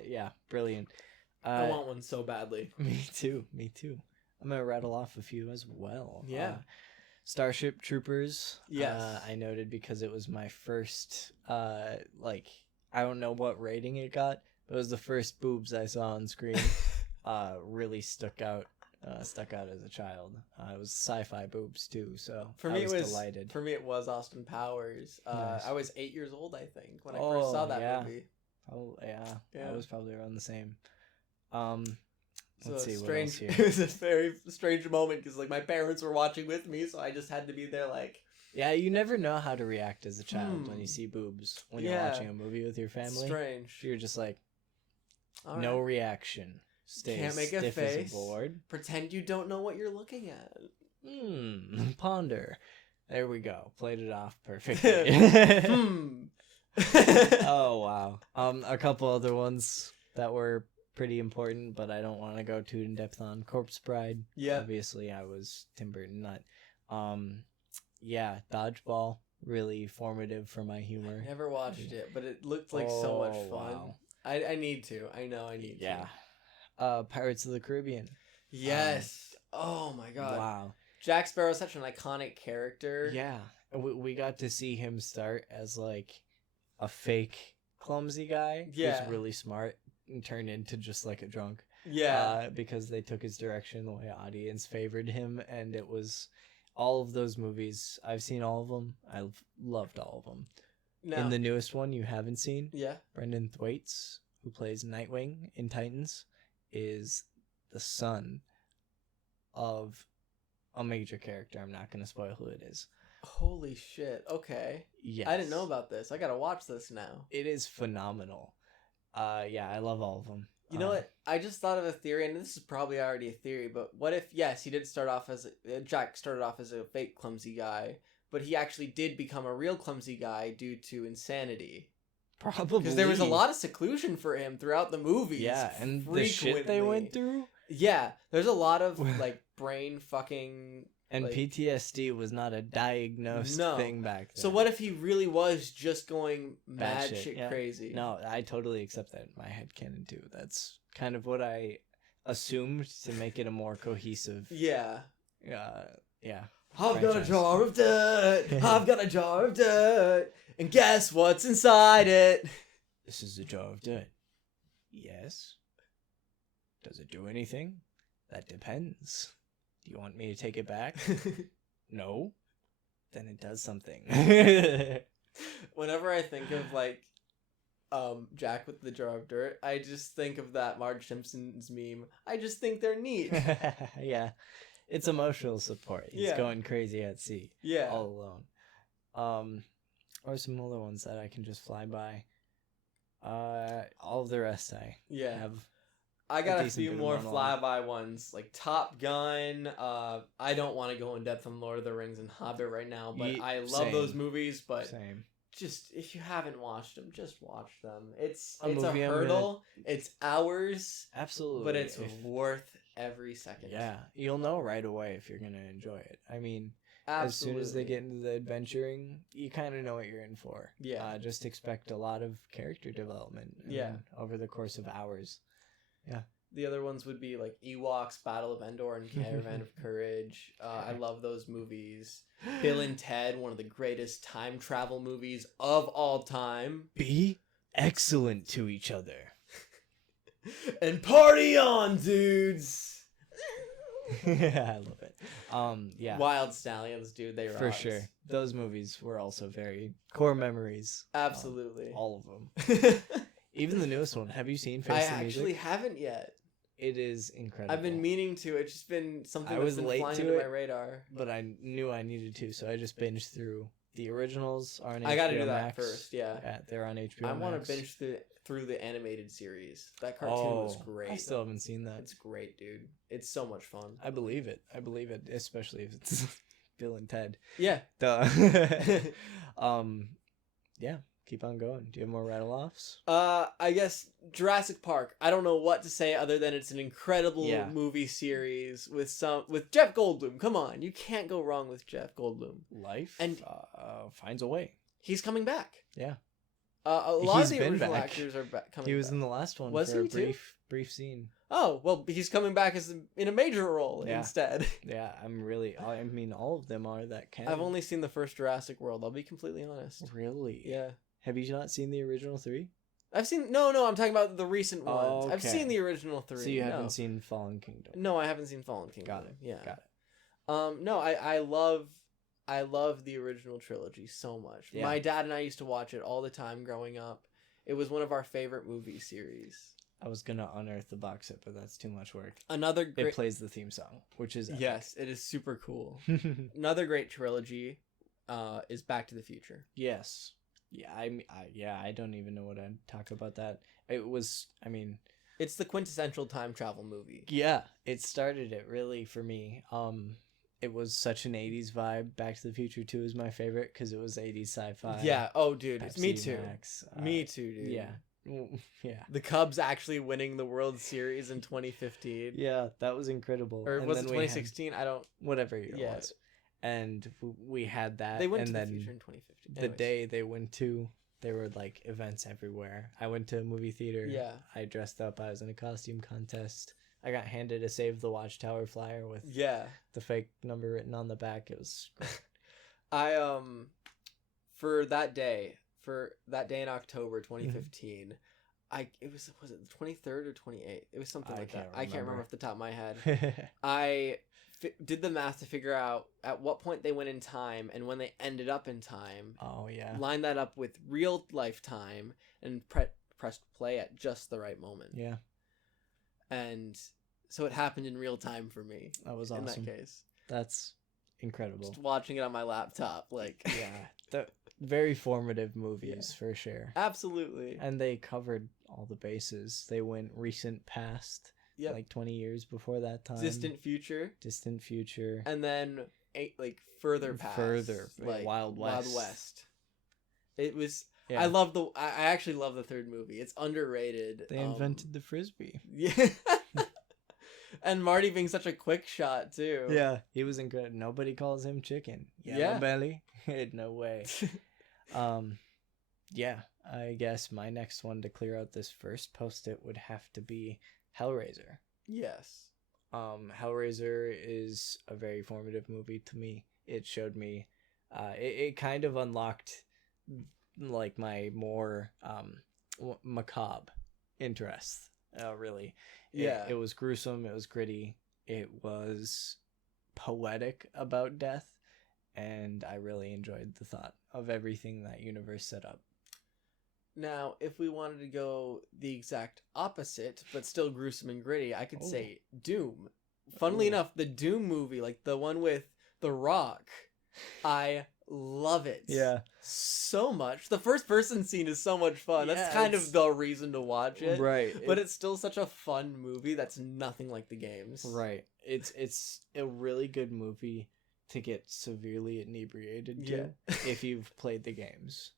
Yeah, brilliant. I want one so badly. Me too. I'm gonna rattle off a few as well. Yeah. Starship Troopers. Yes. I noted because it was my first. Like I don't know what rating it got, but it was the first boobs I saw on screen. Really stuck out. Stuck out as a child. It was sci-fi boobs too, so For me, I was it was delighted. For me, it was Austin Powers. Nice. I was 8 years old, I think, when I first saw that yeah. movie. Oh yeah, Yeah. I was probably around the same. So Let's see strange. what else It here. was a very strange moment because like my parents were watching with me, so I just had to be there. Like, Yeah, you never know how to react as a child when Hmm. you see boobs when you're Yeah. watching a movie with your family. strange. You're just like All no right. reaction. Stay Can't make a stiff face. as a board. Pretend you don't know what you're looking at. Ponder. There we go. Played it off perfectly. Hmm. Oh wow. A couple other ones that were pretty important, but I don't want to go too in depth on. Corpse Bride. Yeah. Obviously, I was Tim Burton nut. Yeah, Dodgeball. Really formative for my humor. Never watched it, but it looked like so much Oh, fun. wow. I need to. I know I need Yeah. to. Pirates of the Caribbean. Yes. Oh my god. Wow. Jack Sparrow is such an iconic character. Yeah. We got to see him start as like a fake clumsy guy. Yeah. Who's really smart and turn into just like a drunk. Yeah. Because they took his direction the way audience favored him, and it was all of those movies. I've seen all of them. I've loved all of them. Now, In the newest one you haven't seen, yeah. Brendan Thwaites, who plays Nightwing in Titans, is the son of a major character. I'm not going to spoil who it is. Holy shit. Okay. Yes. I didn't know about this. I gotta watch this now. It is phenomenal. Yeah, I love all of them. You know what? I just thought of a theory, and this is probably already a theory, but what if, yes, he did start off as Jack started off as a fake clumsy guy, but he actually did become a real clumsy guy due to insanity? Probably. Because there was a lot of seclusion for him throughout the movies. Yeah, and the shit they frequently. went through. Yeah, there's a lot of, like, brain fucking... And like, PTSD was not a diagnosed No. thing back then. So what if he really was just going mad Batshit, shit yeah. crazy? No, I totally accept that in my head canon too. That's kind of what I assumed to make it a more cohesive. Yeah. Yeah. I've got a franchise. jar of dirt. I've got a jar of dirt. And guess what's inside it? This is a jar of dirt. Yes. Does it do anything? That depends. Do you want me to take it back? No. Then it does something. Whenever I think of like Jack with the jar of dirt, I just think of that Marge Simpson's meme. I just think they're neat. Yeah. It's emotional support. He's Yeah. going crazy at sea. Yeah. All alone. Or some other ones that I can just fly by. All of the rest I Yeah. have. I got a decent few bit of more monologue. flyby ones, like Top Gun. I don't want to go in depth on Lord of the Rings and Hobbit right now, but I love Same. those movies. But Same. just if you haven't watched them, just watch them. It's A a movie I'm hurdle. It's hours, Absolutely. but it's If- worth every second. yeah, you'll know right away if you're gonna enjoy it. I mean, Absolutely. as soon as they get into the adventuring, you kind of know what you're in for. Yeah. Just expect a lot of character development. Yeah. Over the course of hours. The other ones would be like Ewoks, Battle of Endor, and Caravan of Courage. I love those movies. Bill and Ted, one of the greatest time travel movies of all time. Be excellent to each other. And party on, dudes! Yeah, I love it. Yeah. Wild Stallions, dude, they rocked. For sure. Those movies were also very core memories. Absolutely. All of them. Even the newest one. Have you seen Face the Music? I actually haven't yet. It is incredible. I've been meaning to. It's just been something that's been flying under my radar. But I knew I needed to, so I just binged through the originals on HBO I gotta do that Max. First, yeah. They're on HBO I Max. want to binge through the animated series. That cartoon was great. I still haven't seen that. It's great, dude. It's so much fun. I believe it, especially if it's Bill and Ted. Yeah. Duh. Yeah. Keep on going. Do you have more rattle-offs? I guess Jurassic Park. I don't know what to say other than it's an incredible movie series with Jeff Goldblum. Come on, you can't go wrong with Jeff Goldblum. Life and finds a way. He's coming back. Yeah. A lot of the original actors are coming. He was back. in the last one. Was for he a brief scene. Oh well, he's coming back in a major role instead. Yeah, I mean, all of them are that canon. I've only seen the first Jurassic World. I'll be completely honest. Really? Yeah. Have you not seen the original 3? I've seen no. I'm talking about the recent ones. Oh, okay. I've seen the original 3. So you haven't seen Fallen Kingdom? No, I haven't seen Fallen Kingdom. Got it. Yeah. Got it. No, I love the original trilogy so much. Yeah. My dad and I used to watch it all the time growing up. It was one of our favorite movie series. I was gonna unearth the box set, but that's too much work. Another great... It plays the theme song, which is epic. Yes, it is super cool. Another great trilogy is Back to the Future. Yes. Yeah, I don't even know what I'd talk about that. It's the quintessential time travel movie. Yeah, it started it really for me. It was such an 80s vibe. Back to the Future 2 is my favorite because it was 80s sci-fi. Yeah, oh dude, Pepsi me too. Max, me too, dude. Yeah. Yeah. The Cubs actually winning the World Series in 2015. Yeah, that was incredible. Or was it 2016? I don't... Whatever year it was. And we had that. They went to the future in 2015. The day they went to, there were like events everywhere. I went to a movie theater. Yeah. I dressed up. I was in a costume contest. I got handed a Save the Watchtower flyer with the fake number written on the back. It was great. I for that day in October 2015, it was it the 23rd or 28th? It was something like that. I can't remember off the top of my head. I did the math to figure out at what point they went in time and when they ended up in time. Oh yeah. Line that up with real life time and pressed play at just the right moment. Yeah. And so it happened in real time for me. That was awesome. In that case. That's incredible. Just watching it on my laptop, like yeah. Very formative movies for sure. Absolutely. And they covered all the bases. They went recent, past. Yep. Like 20 years before that time. Distant future. And then further past. Like Wild West. It was... Yeah. I actually love the third movie. It's underrated. They invented the Frisbee. Yeah. And Marty being such a quick shot too. Yeah, he was incredible. Nobody calls him chicken. Yellow belly. No way. Yeah, I guess my next one to clear out this first post-it would have to be Hellraiser. Yes. Hellraiser is a very formative movie to me. It showed me, it kind of unlocked like my more macabre interests. Really. It was gruesome. It was gritty. It was poetic about death. And I really enjoyed the thought of everything that universe set up. Now, if we wanted to go the exact opposite, but still gruesome and gritty, I could say Doom. Funnily enough, the Doom movie, like the one with The Rock, I love it. Yeah. So much. The first person scene is so much fun. That's kind of the reason to watch it. Right. But it's still such a fun movie that's nothing like the games. Right. It's a really good movie to get severely inebriated to if you've played the games.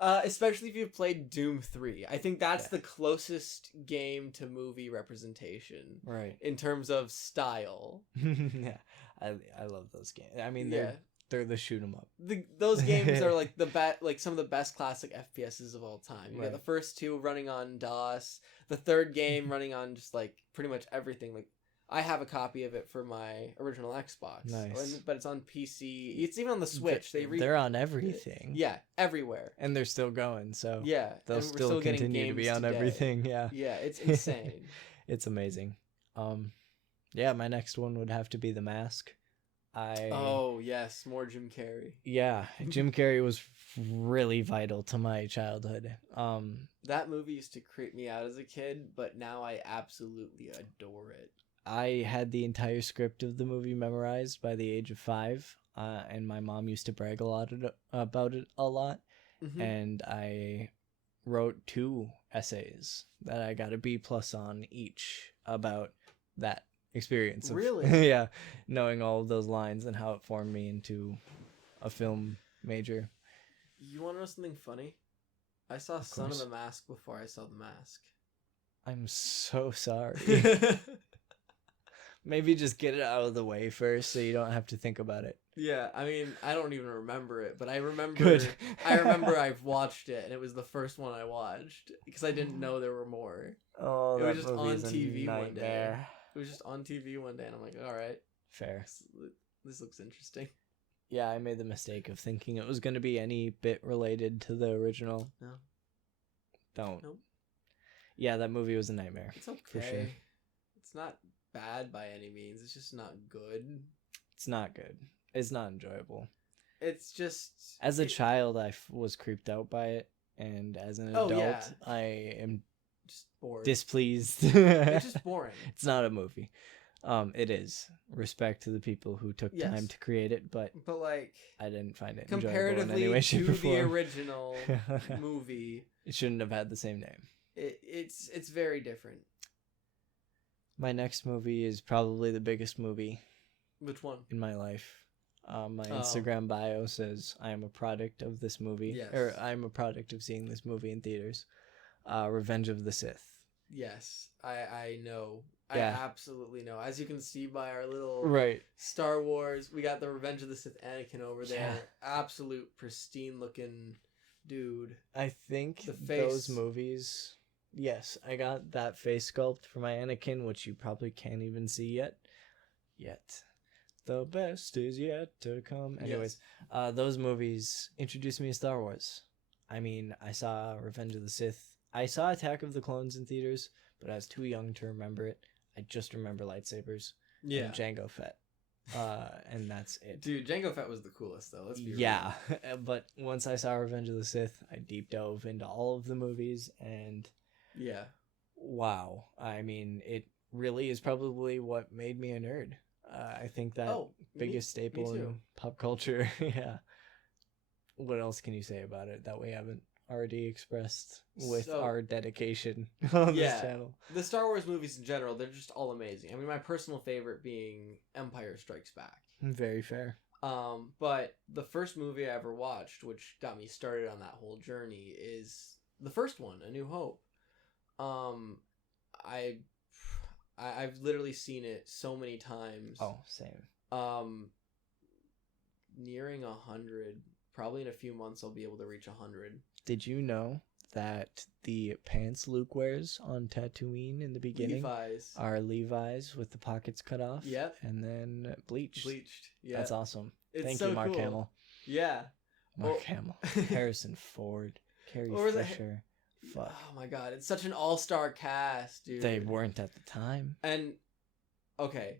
Especially if you've played Doom 3. I think that's the closest game to movie representation. Right. In terms of style. Yeah. I love those games. I mean, They're the shoot 'em up. Those games are like some of the best classic FPSs of all time. You got the first two running on DOS, the third game running on just like pretty much everything. Like I have a copy of it for my original Xbox. Nice. But it's on PC. It's even on the Switch. They're on everything. Yeah, everywhere. And they're still going, so yeah, they'll still continue to be on everything. Yeah. Yeah, it's insane. It's amazing. Yeah, my next one would have to be The Mask. Oh yes, more Jim Carrey. Yeah, Jim Carrey was really vital to my childhood. That movie used to creep me out as a kid, but now I absolutely adore it. I had the entire script of the movie memorized by the age of 5, and my mom used to brag about it a lot. Mm-hmm. And I wrote 2 essays that I got a B+ on each about that experience. Really? Yeah, knowing all of those lines and how it formed me into a film major. You want to know something funny? I saw Son of the Mask before I saw The Mask. I'm so sorry. Maybe just get it out of the way first so you don't have to think about it. Yeah, I mean, I don't even remember it, but I remember Good. I remember I've watched it, and it was the first one I watched because I didn't know there were more. Oh, it that was just on movie's a TV one day. nightmare. It was just on TV one day, and I'm like, all right, Fair. this looks interesting. Yeah, I made the mistake of thinking it was going to be any bit related to the original. No. Don't. Nope. Yeah, that movie was a nightmare. It's okay. For sure. It's not bad by any means. It's just not good. It's not good. It's not enjoyable. It's just... As a child, I was creeped out by it. And as an adult, I am just bored. Displeased. It's just boring. It's not a movie. It is. Respect to the people who took time to create it, but like I didn't find it comparatively enjoyable in any way, shape, to or form. the original movie. It shouldn't have had the same name. It's very different. My next movie is probably the biggest movie. Which one? In my life. My Instagram bio says I am a product of this movie. Yes. Or I'm a product of seeing this movie in theaters. Revenge of the Sith. Yes, I know. Yeah. I absolutely know. As you can see by our little Star Wars, we got the Revenge of the Sith Anakin over there. Yeah. Absolute pristine looking dude. I think those movies... Yes, I got that face sculpt for my Anakin, which you probably can't even see yet. The best is yet to come. Anyways, those movies introduced me to Star Wars. I mean, I saw Revenge of the Sith. I saw Attack of the Clones in theaters, but I was too young to remember it. I just remember lightsabers. Yeah. And Jango Fett. And that's it. Dude, Jango Fett was the coolest, though. Let's be real. Yeah, but once I saw Revenge of the Sith, I deep dove into all of the movies, and... Yeah. Wow. I mean, it really is probably what made me a nerd. I think that biggest staple in pop culture. Yeah. What else can you say about it that we haven't already expressed with our dedication on this channel? The Star Wars movies in general, they're just all amazing. I mean, my personal favorite being Empire Strikes Back. Very fair. But the first movie I ever watched, which got me started on that whole journey, is the first one, A New Hope. I've literally seen it so many times. Oh, same. Nearing 100. Probably in a few months I'll be able to reach 100. Did you know that the pants Luke wears on Tatooine in the beginning are Levi's with the pockets cut off? Yep. And then bleached. Yeah. That's awesome. Thank you, Mark Hamill. Yeah. Mark Hamill. Harrison Ford. Carrie Fisher. Fuck. Oh my god, it's such an all-star cast, dude. They weren't at the time. And okay,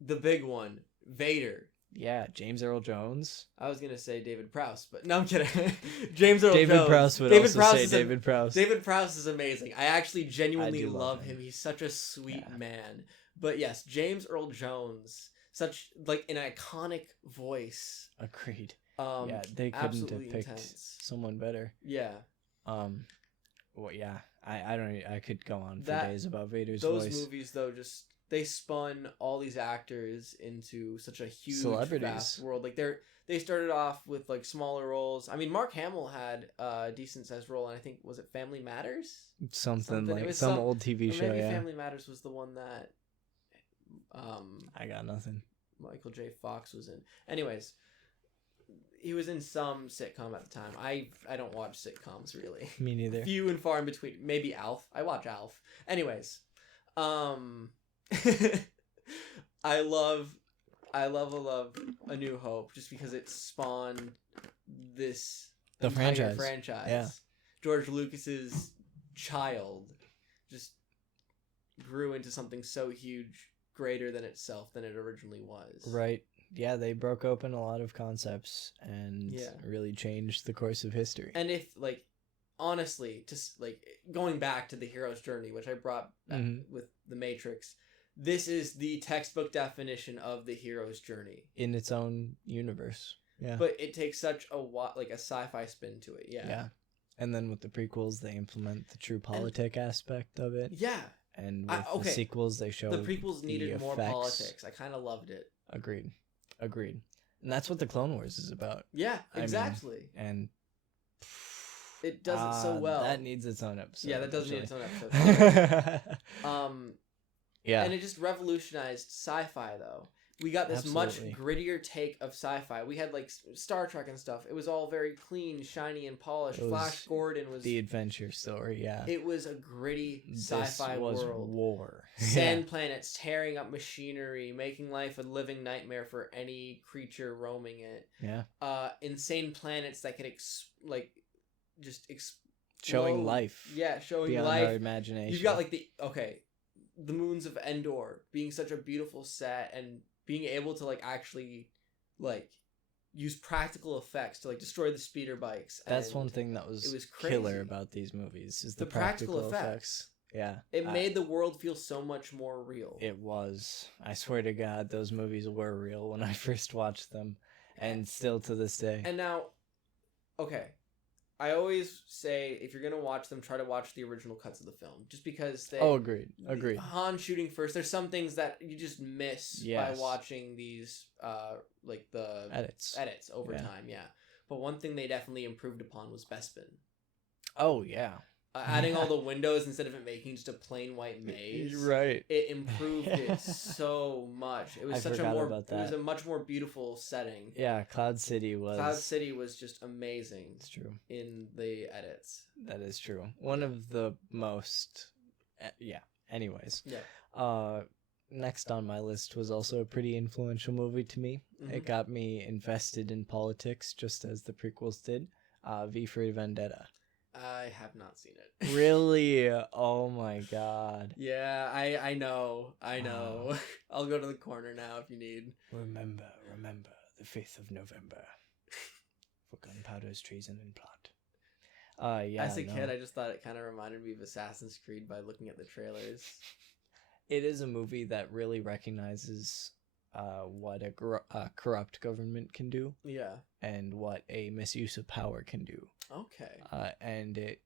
the big one, Vader. Yeah, James Earl Jones. I was gonna say David Prowse, but no, I'm kidding. James Earl Jones. David Prowse would also say David Prowse. David Prowse is amazing. I actually genuinely love him. He's such a sweet man. But yes, James Earl Jones, such like an iconic voice. Agreed. Yeah, they couldn't have picked someone better. Yeah. Well, yeah, I could go on for days about Vader's voice. Those movies, though, just they spun all these actors into such a huge, vast world. Like they started off with like smaller roles. I mean, Mark Hamill had a decent sized role, and I think was it Family Matters? Something like some old TV show. Maybe Family Matters was the one that. I got nothing. Michael J. Fox was in. Anyways, he was in some sitcom at the time. I don't watch sitcoms really. Me neither. Few and far in between. Maybe Alf. I watch Alf. Anyways, I love A New Hope just because it spawned this The entire franchise. Yeah. George Lucas's child just grew into something so huge, greater than itself than it originally was. Right. Yeah, they broke open a lot of concepts and really changed the course of history. And if, like, honestly, just, like, going back to the hero's journey, which I brought with The Matrix, this is the textbook definition of the hero's journey. In its own universe. Yeah. But it takes such a sci-fi spin to it. Yeah. Yeah. And then with the prequels, they implement the true politic aspect of it. Yeah. And with the sequels, they show the prequels needed more politics. I kind of loved it. Agreed. And that's what the Clone Wars is about. Yeah, exactly. And it does it so well. That needs its own episode. Yeah, that does need its own episode. Yeah. And it just revolutionized sci-fi, though. We got this much grittier take of sci-fi. We had, like, Star Trek and stuff. It was all very clean, shiny, and polished. Flash Gordon was... the adventure story, yeah. It was a gritty sci-fi world. This was war. Sand planets tearing up machinery, making life a living nightmare for any creature roaming it. Yeah. Insane planets that could, just explode. Showing life. Yeah, showing beyond life. Our imagination. You've got, like, the moons of Endor being such a beautiful set and being able to, like, actually, like, use practical effects to, like, destroy the speeder bikes. That's one thing that was killer about these movies is the practical effects. Yeah. It made the world feel so much more real. It was. I swear to God, those movies were real when I first watched them, and still to this day. And now, okay, I always say if you're gonna watch them, try to watch the original cuts of the film, just because they. Oh, agreed. Han shooting first. There's some things that you just miss by watching these, like the edits over time. Yeah, but one thing they definitely improved upon was Bespin. Oh yeah. Adding all the windows instead of it making just a plain white maze. Right. It improved it so much. It was it was a much more beautiful setting. Yeah, Cloud City was just amazing. It's true. In the edits. That is true. One of the most anyways. Yeah. Next on my list was also a pretty influential movie to me. Mm-hmm. It got me invested in politics just as the prequels did. V for Vendetta. I have not seen it. Really? Oh my God. Yeah, I know. I'll go to the corner now if you need. Remember, the 5th of November. For gunpowder's treason and plot. Yeah. As a kid, I just thought it kind of reminded me of Assassin's Creed by looking at the trailers. It is a movie that really recognizes what a corrupt government can do. Yeah. And what a misuse of power can do. Okay. And it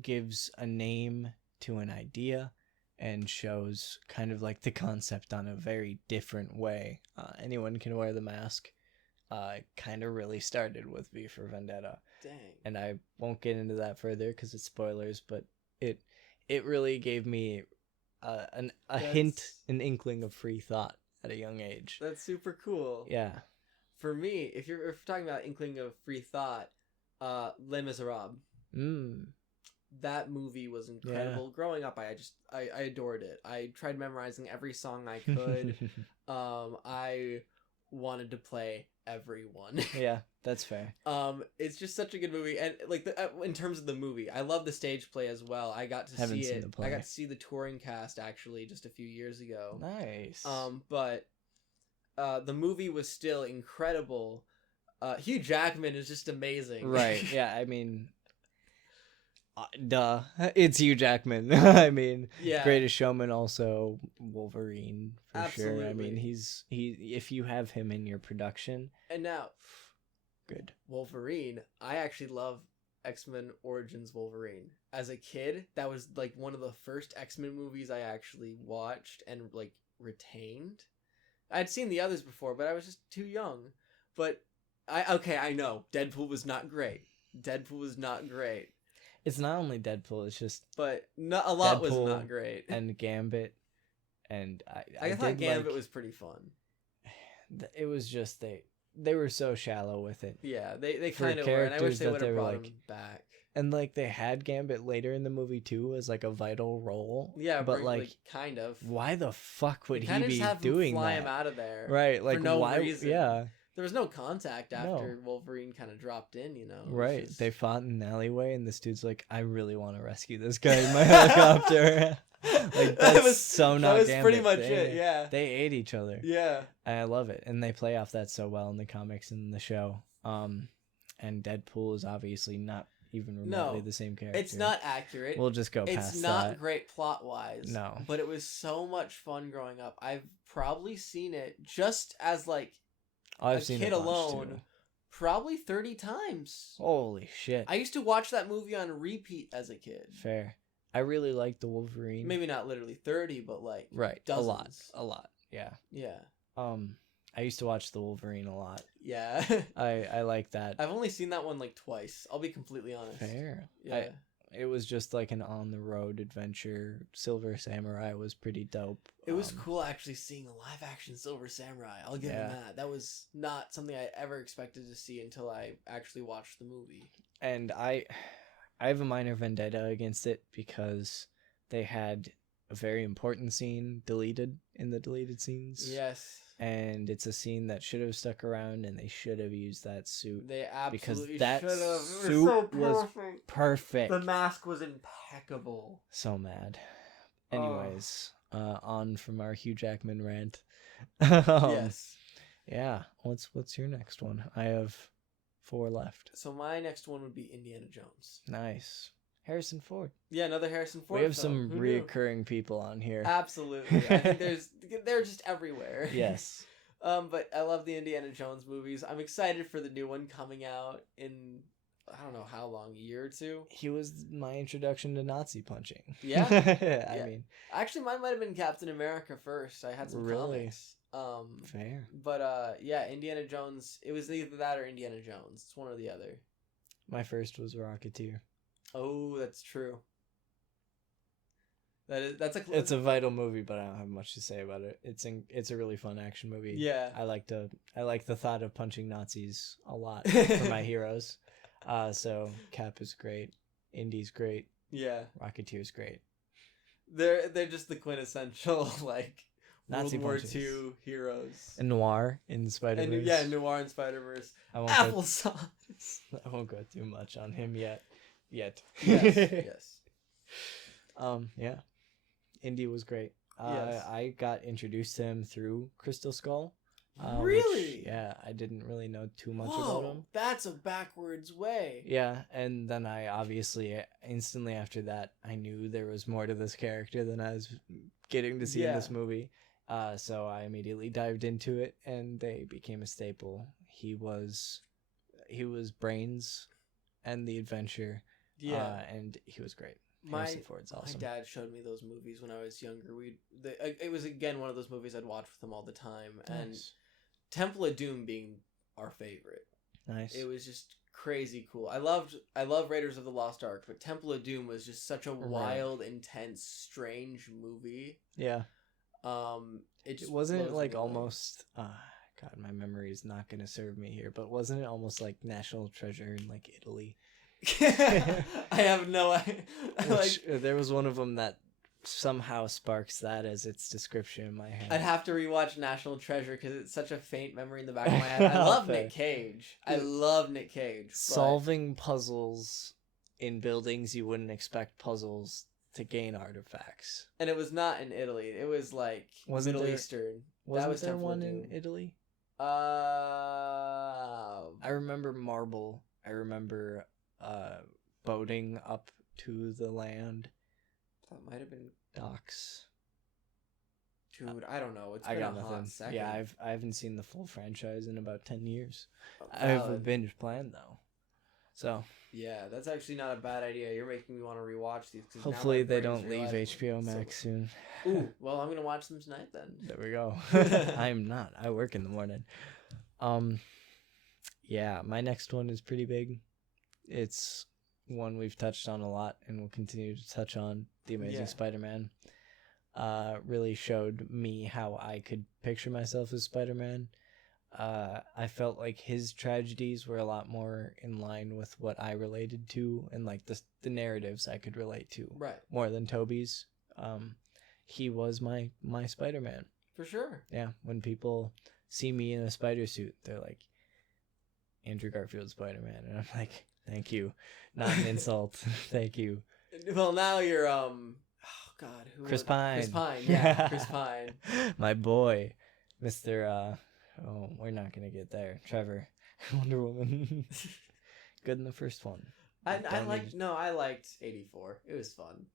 gives a name to an idea and shows kind of like the concept on a very different way. Anyone can wear the mask. Kind of really started with V for Vendetta. Dang. And I won't get into that further because it's spoilers, but it really gave me a hint, an inkling of free thought at a young age. That's super cool. Yeah. For me, if you're talking about inkling of free thought, Les Miserables. That movie was incredible. Yeah. Growing up, I adored it. I tried memorizing every song I could. I wanted to play everyone. Yeah, that's fair. It's just such a good movie, and like in terms of the movie, I love the stage play as well. I got to see it. I got to see the touring cast actually just a few years ago. Nice. But the movie was still incredible. Hugh Jackman is just amazing. Right. Yeah. I mean, duh. It's Hugh Jackman. I mean, Greatest Showman, also Wolverine for Absolutely. Sure. I mean, he if you have him in your production. And now, good. Wolverine. I actually love X-Men Origins Wolverine. As a kid, that was like one of the first X-Men movies I actually watched and like retained. I'd seen the others before, but I was just too young. But I know Deadpool was not great. It's not only Deadpool, it's just... But a lot was not great. And Gambit, and I thought Gambit was pretty fun. It was just they were so shallow with it. Yeah, they For kind of were, and I wish characters they that would they have were, brought like- him back. And like they had Gambit later in the movie too as like a vital role. Yeah, but like kind of. why the fuck would They he kinda be just have doing him fly that? him out of there, Right, like no why? reason. Yeah, There was no contact after No. Wolverine kind of dropped in. You know. It was right. just- They fought in an alleyway, and this dude's like, "I really want to rescue this guy in my helicopter." Like that's so not. That was Gambit. pretty much They- it. Yeah. They ate each other. Yeah. And I love it, and they play off that so well in the comics and the show. And Deadpool is obviously not even remotely the same character. It's not accurate. We'll just go past It's not that. great plot wise. No. But it was so much fun growing up. I've probably seen it just as like I've a seen kid it a bunch, alone, too. probably 30 times. Holy shit! I used to watch that movie on repeat as a kid. Fair. I really like the Wolverine. Maybe not literally 30, but like right, dozens. a lot. Yeah. Yeah. I used to watch the Wolverine a lot. Yeah. I like that. I've only seen that one like twice. I'll be completely honest. Fair. Yeah. It was just like an on the road adventure. Silver Samurai was pretty dope. It was cool actually seeing a live action Silver Samurai. I'll give him that. That was not something I ever expected to see until I actually watched the movie. And I have a minor vendetta against it because they had a very important scene deleted in the deleted scenes. Yes. And it's a scene that should have stuck around, and they should have used that suit. They absolutely that should have. suit was perfect. The mask was impeccable. So mad. Anyways, on from our Hugh Jackman rant. Yes. Yeah. What's your next one? I have 4 left. So my next one would be Indiana Jones. Nice. Harrison Ford. Yeah, another Harrison Ford. We have film. some Who knew? reoccurring people on here. Absolutely. I think they're just everywhere. Yes. But I love the Indiana Jones movies. I'm excited for the new one coming out in I don't know how long, a year or 2. He was my introduction to Nazi punching. Yeah? I mean, actually mine might have been Captain America first. I had some comics. Fair. But yeah, Indiana Jones, it was either that or Indiana Jones. It's one or the other. My first was Rocketeer. Oh, that's true. It's a vital movie, but I don't have much to say about it. It's a really fun action movie. Yeah. I like the thought of punching Nazis a lot for my heroes. So Cap is great, Indy's great, Yeah. Rocketeer's great. They're just the quintessential like Nazi World War punches. II heroes. And Noir in Spider-Verse. And yeah, Noir and Spider-Verse. I Applesauce. won't go too much on him yet. Yes. Yeah. Indy was great. Yes. I got introduced to him through Crystal Skull. Really? Yeah, I didn't really know too much Whoa, about him. that's a backwards way. Yeah, and then I obviously instantly after that I knew there was more to this character than I was getting to see in this movie. So I immediately dived into it, and they became a staple. He was brains, and the adventure. Yeah, and he was great. my Harrison Ford's awesome. my dad showed me those movies when I was younger. It was again one of those movies I'd watch with him all the time, and Nice. Temple of Doom being our favorite. Nice. It was just crazy cool. I love Raiders of the Lost Ark, but Temple of Doom was just such a wild, intense, strange movie. Yeah. It just Wasn't it blows like me away. almost God, my memory is not gonna serve me here, but wasn't it almost like National Treasure in like Italy? I have no idea. Which, there was one of them that somehow sparks that as its description in my head. I'd have to rewatch National Treasure because it's such a faint memory in the back of my head. I love Fair. Nick Cage. I love Nick Cage. But Solving puzzles in buildings you wouldn't expect puzzles to gain artifacts. and it was not in Italy. It was like Wasn't Middle there- Eastern. Wasn't was there Temple of one in Doom. Italy? I I remember marble. I remember boating up to the land. that might have been. Docks. Dude, I don't know. It's I been got a hot nothing. second. Yeah, I haven't seen the full franchise in about 10 years. Valid. I have a binge plan though. So Yeah, that's actually not a bad idea. You're making me want to rewatch these. 'Cause now hopefully my they brain's don't leave realizing- HBO So- Max soon. Ooh, well, I'm gonna watch them tonight then. There we go. I'm not. I work in the morning. Yeah, my next one is pretty big. It's one we've touched on a lot and will continue to touch on. The Amazing Yeah. Spider-Man. Really showed me how I could picture myself as Spider-Man. I felt like his tragedies were a lot more in line with what I related to, and like the narratives I could relate to, Right. more than Toby's. He was my Spider-Man. For sure. Yeah, when people see me in a spider suit, they're like, Andrew Garfield Spider-Man, and I'm like, thank you, not an insult. Thank you. Well, now you're oh God, Chris Pine. Chris Pine, yeah, Chris Pine. My boy, Mr. Oh, we're not gonna get there. Trevor, Wonder Woman. Good in the first one. I liked 84. It was fun.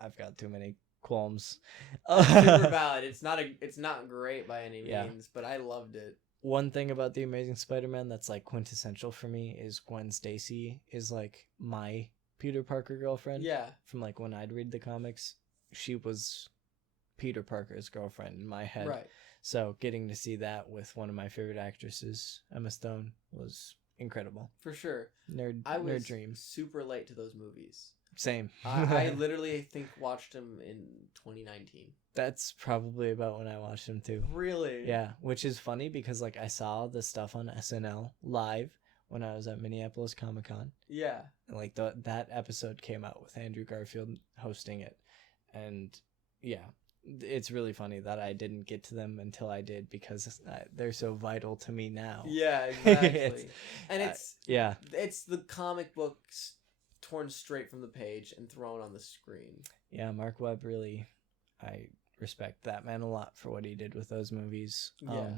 I've got too many qualms. Super valid. It's not great by any means, but I loved it. One thing about the Amazing Spider-Man that's like quintessential for me is Gwen Stacy is like my Peter Parker girlfriend. Yeah. From like when I'd read the comics, she was Peter Parker's girlfriend in my head. Right. So getting to see that with one of my favorite actresses, Emma Stone, was incredible. For sure. Nerd dream. Super late to those movies. Same. I literally think watched them in 2019. That's probably about when I watched them too. Really? Yeah, which is funny because like I saw the stuff on SNL live when I was at Minneapolis Comic Con. Yeah. And like that episode came out with Andrew Garfield hosting it, and yeah, it's really funny that I didn't get to them until I did because they're so vital to me now. Yeah, exactly. It's the comic books torn straight from the page and thrown on the screen. Yeah, Mark Webb really, I respect that man a lot for what he did with those movies. Yeah.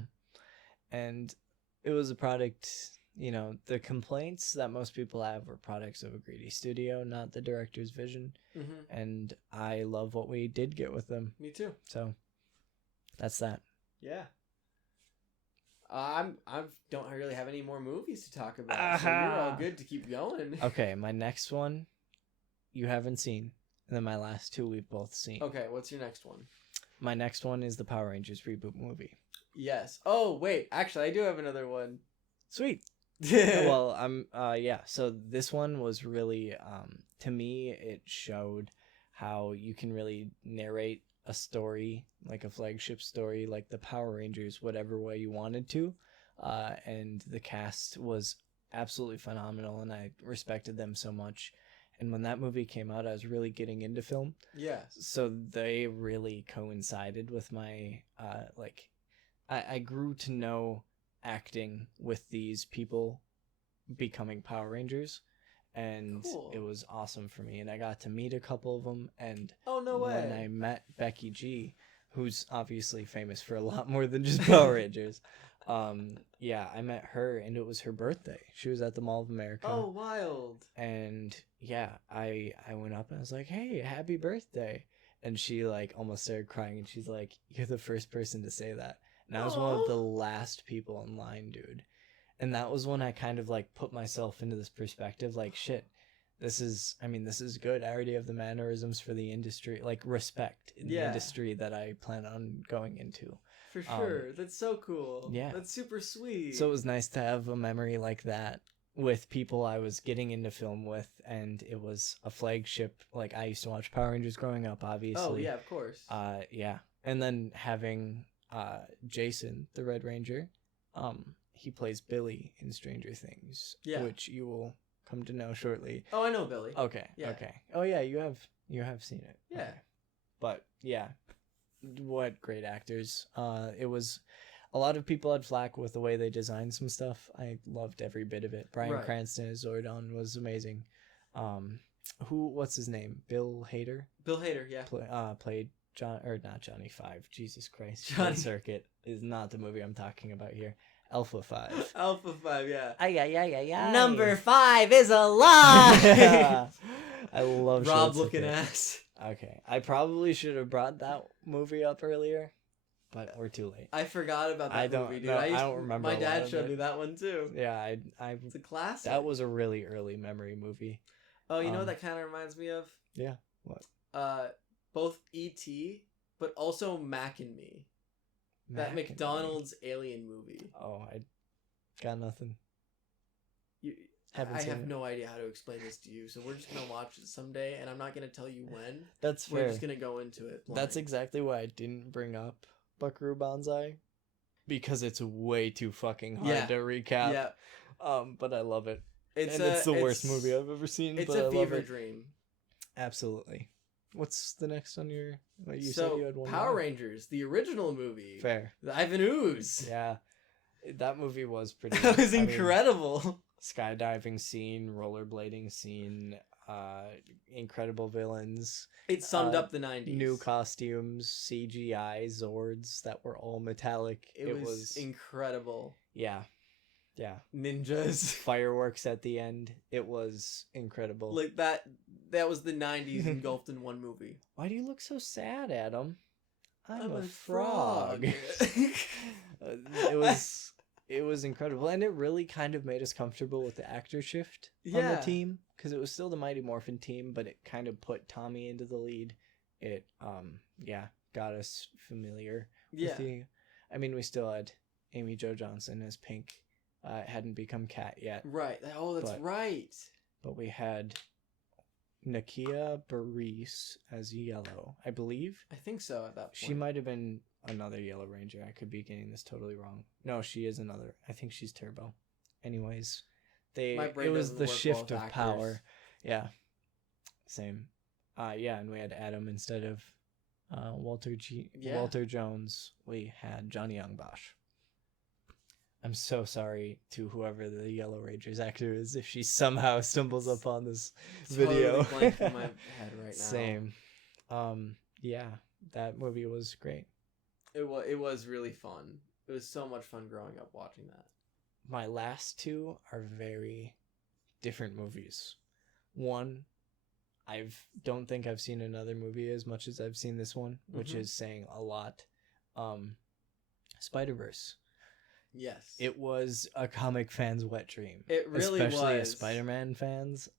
And it was a product, the complaints that most people have were products of a greedy studio, not the director's vision. Mm-hmm. And I love what we did get with them. Me too. So that's that. Yeah. I don't really have any more movies to talk about, so you're all good to keep going. Okay, my next one you haven't seen, and then my last two we've both seen. Okay, what's your next one? My next one is the Power Rangers reboot movie. Yes. Oh, wait, actually, I do have another one. Sweet. Well, so this one was really, to me, it showed how you can really narrate a story, like a flagship story, like the Power Rangers, whatever way you wanted to. And the cast was absolutely phenomenal, and I respected them so much. And when that movie came out, I was really getting into film. Yes. So they really coincided with my, I grew to know acting with these people becoming Power Rangers. And cool. It was awesome for me. And I got to meet a couple of them. And oh, no way. When I met Becky G, who's obviously famous for a lot more than just Power Rangers, I met her, and it was her birthday. She was at the Mall of America. Oh, wild. And yeah, I went up and I was like, hey, happy birthday. And she like almost started crying, and she's like, you're the first person to say that. And I was one of the last people in line, dude. And that was when I kind of like put myself into this perspective, like, shit, this is good. I already have the mannerisms for the industry, like respect in the industry that I plan on going into. For sure. That's so cool. Yeah. That's super sweet. So it was nice to have a memory like that with people I was getting into film with, and it was a flagship. Like, I used to watch Power Rangers growing up, obviously. Oh, yeah, of course. Yeah. And then having Jason, the Red Ranger, he plays Billy in Stranger Things, which you will come to know shortly. Oh, I know Billy. Okay. Yeah. Okay. Oh yeah, you have seen it. Yeah. Okay. But yeah, what great actors. It was a lot of people had flack with the way they designed some stuff. I loved every bit of it. Bryan Cranston as Zordon was amazing. What's his name? Bill Hader? Bill Hader, yeah. Played not Johnny Five. Jesus Christ. Johnny Circuit is not the movie I'm talking about here. Alpha 5. Alpha 5, yeah. Ay. Number 5 is alive! I love Rob looking ass. Okay. I probably should have brought that movie up earlier, but we're too late. I forgot about that movie, dude. No, I don't remember. My dad showed me that one, too. Yeah, it's a classic. That was a really early memory movie. Oh, you know what that kind of reminds me of? Yeah. What? Both E.T., but also Mac and Me. That McDonald's alien movie. Oh, I got nothing. I have no idea how to explain this to you, so we're just gonna watch it someday, and I'm not gonna tell you when. That's fair. We're just gonna go into it blind. That's exactly why I didn't bring up Buckaroo Banzai, because it's way too fucking hard to recap. Yeah. But I love it. It's the worst movie I've ever seen. It's but a I fever love it. dream. Absolutely. What's the next on your? What you So said you had one Power more. Rangers, the original movie. Fair. The Ivan Ooze. Yeah, that movie was pretty. That was I mean, incredible. skydiving scene, rollerblading scene, incredible villains. It summed up the 90s. New costumes, CGI Zords that were all metallic. It was incredible. Yeah. Ninjas. Fireworks at the end. It was incredible. Like that was the 90s engulfed in one movie. Why do you look so sad, Adam? I'm a frog. It was incredible, and it really kind of made us comfortable with the actor shift on the team, because it was still the Mighty Morphin team, but it kind of put Tommy into the lead. It got us familiar with I mean, we still had Amy Jo Johnson as Pink. It hadn't become Cat yet. Right. Oh, that's right. But we had Nakia Burrise as Yellow, I believe. I think so at that point. She might have been another Yellow Ranger. I could be getting this totally wrong. No, she is another. I think she's Turbo. Anyways, it was the shift of power. Yeah. Same. And we had Adam instead of Walter Jones. We had Johnny Young Bosch. I'm so sorry to whoever the Yellow Ranger's actor is if she somehow stumbles upon this video. Totally blank in my head right now. Same. That movie was great. It was really fun. It was so much fun growing up watching that. My last two are very different movies. One, I don't think I've seen another movie as much as I've seen this one, which is saying a lot. Spider-Verse. Yes. It was a comic fan's wet dream. It really especially was. as Spider-Man fans.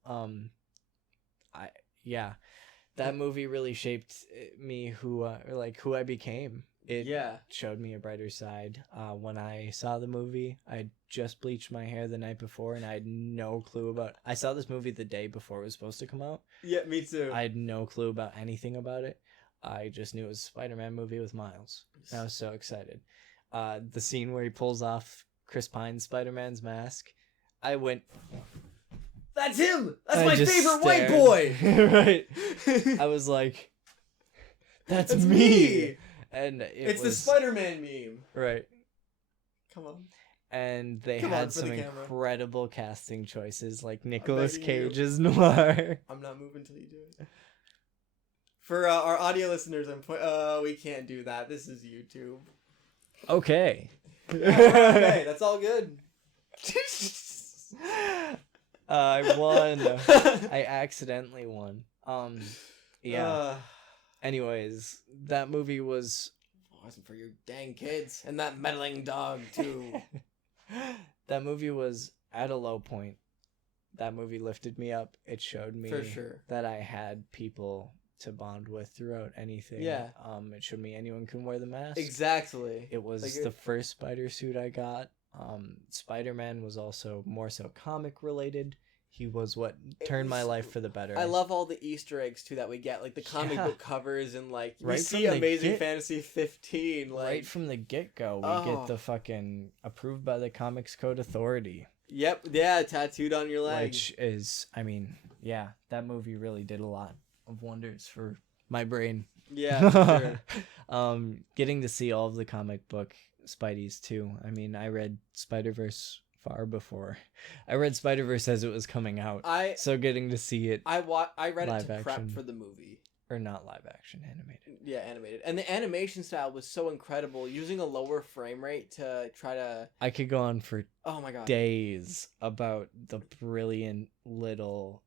That movie really shaped me who I became. It showed me a brighter side. When I saw the movie, I just bleached my hair the night before, and I had no clue about. I saw this movie the day before it was supposed to come out. Yeah, me too. I had no clue about anything about it. I just knew it was a Spider-Man movie with Miles. I was so excited. The scene where he pulls off Chris Pine's Spider-Man's mask, I went, "That's him! That's my favorite white boy!" Right. I was like, that's me! And it's the Spider-Man meme. Right. Come on. And they had some incredible casting choices, like Nicolas Cage as Noir. I'm not moving till you do it. For our audio listeners, we can't do that. This is YouTube. Okay. Okay, that's all good. I won. I accidentally won. Anyways, that movie was... It wasn't for your dang kids and that meddling dog, too. That movie was at a low point. That movie lifted me up. It showed me for sure that I had people to bond with throughout anything. Yeah. It showed me anyone can wear the mask. Exactly. It was the first spider suit I got. Spider-Man was also more so comic related. He was what turned my life for the better. I love all the Easter eggs too that we get, like the comic book covers and like we right see Amazing Fantasy 15. Like right from the get-go, we get the fucking approved by the Comics Code Authority. Yep, yeah, tattooed on your leg. Which is, I mean, yeah, that movie really did a lot of wonders for my brain. Yeah, for sure. Getting to see all of the comic book Spideys too. I mean, I read Spider-Verse far before. I read Spider-Verse as it was coming out. So getting to see it. I read it to prep for the movie. Or not live action, animated. Yeah, animated. And the animation style was so incredible. Using a lower frame rate to try to... I could go on for my days about the brilliant little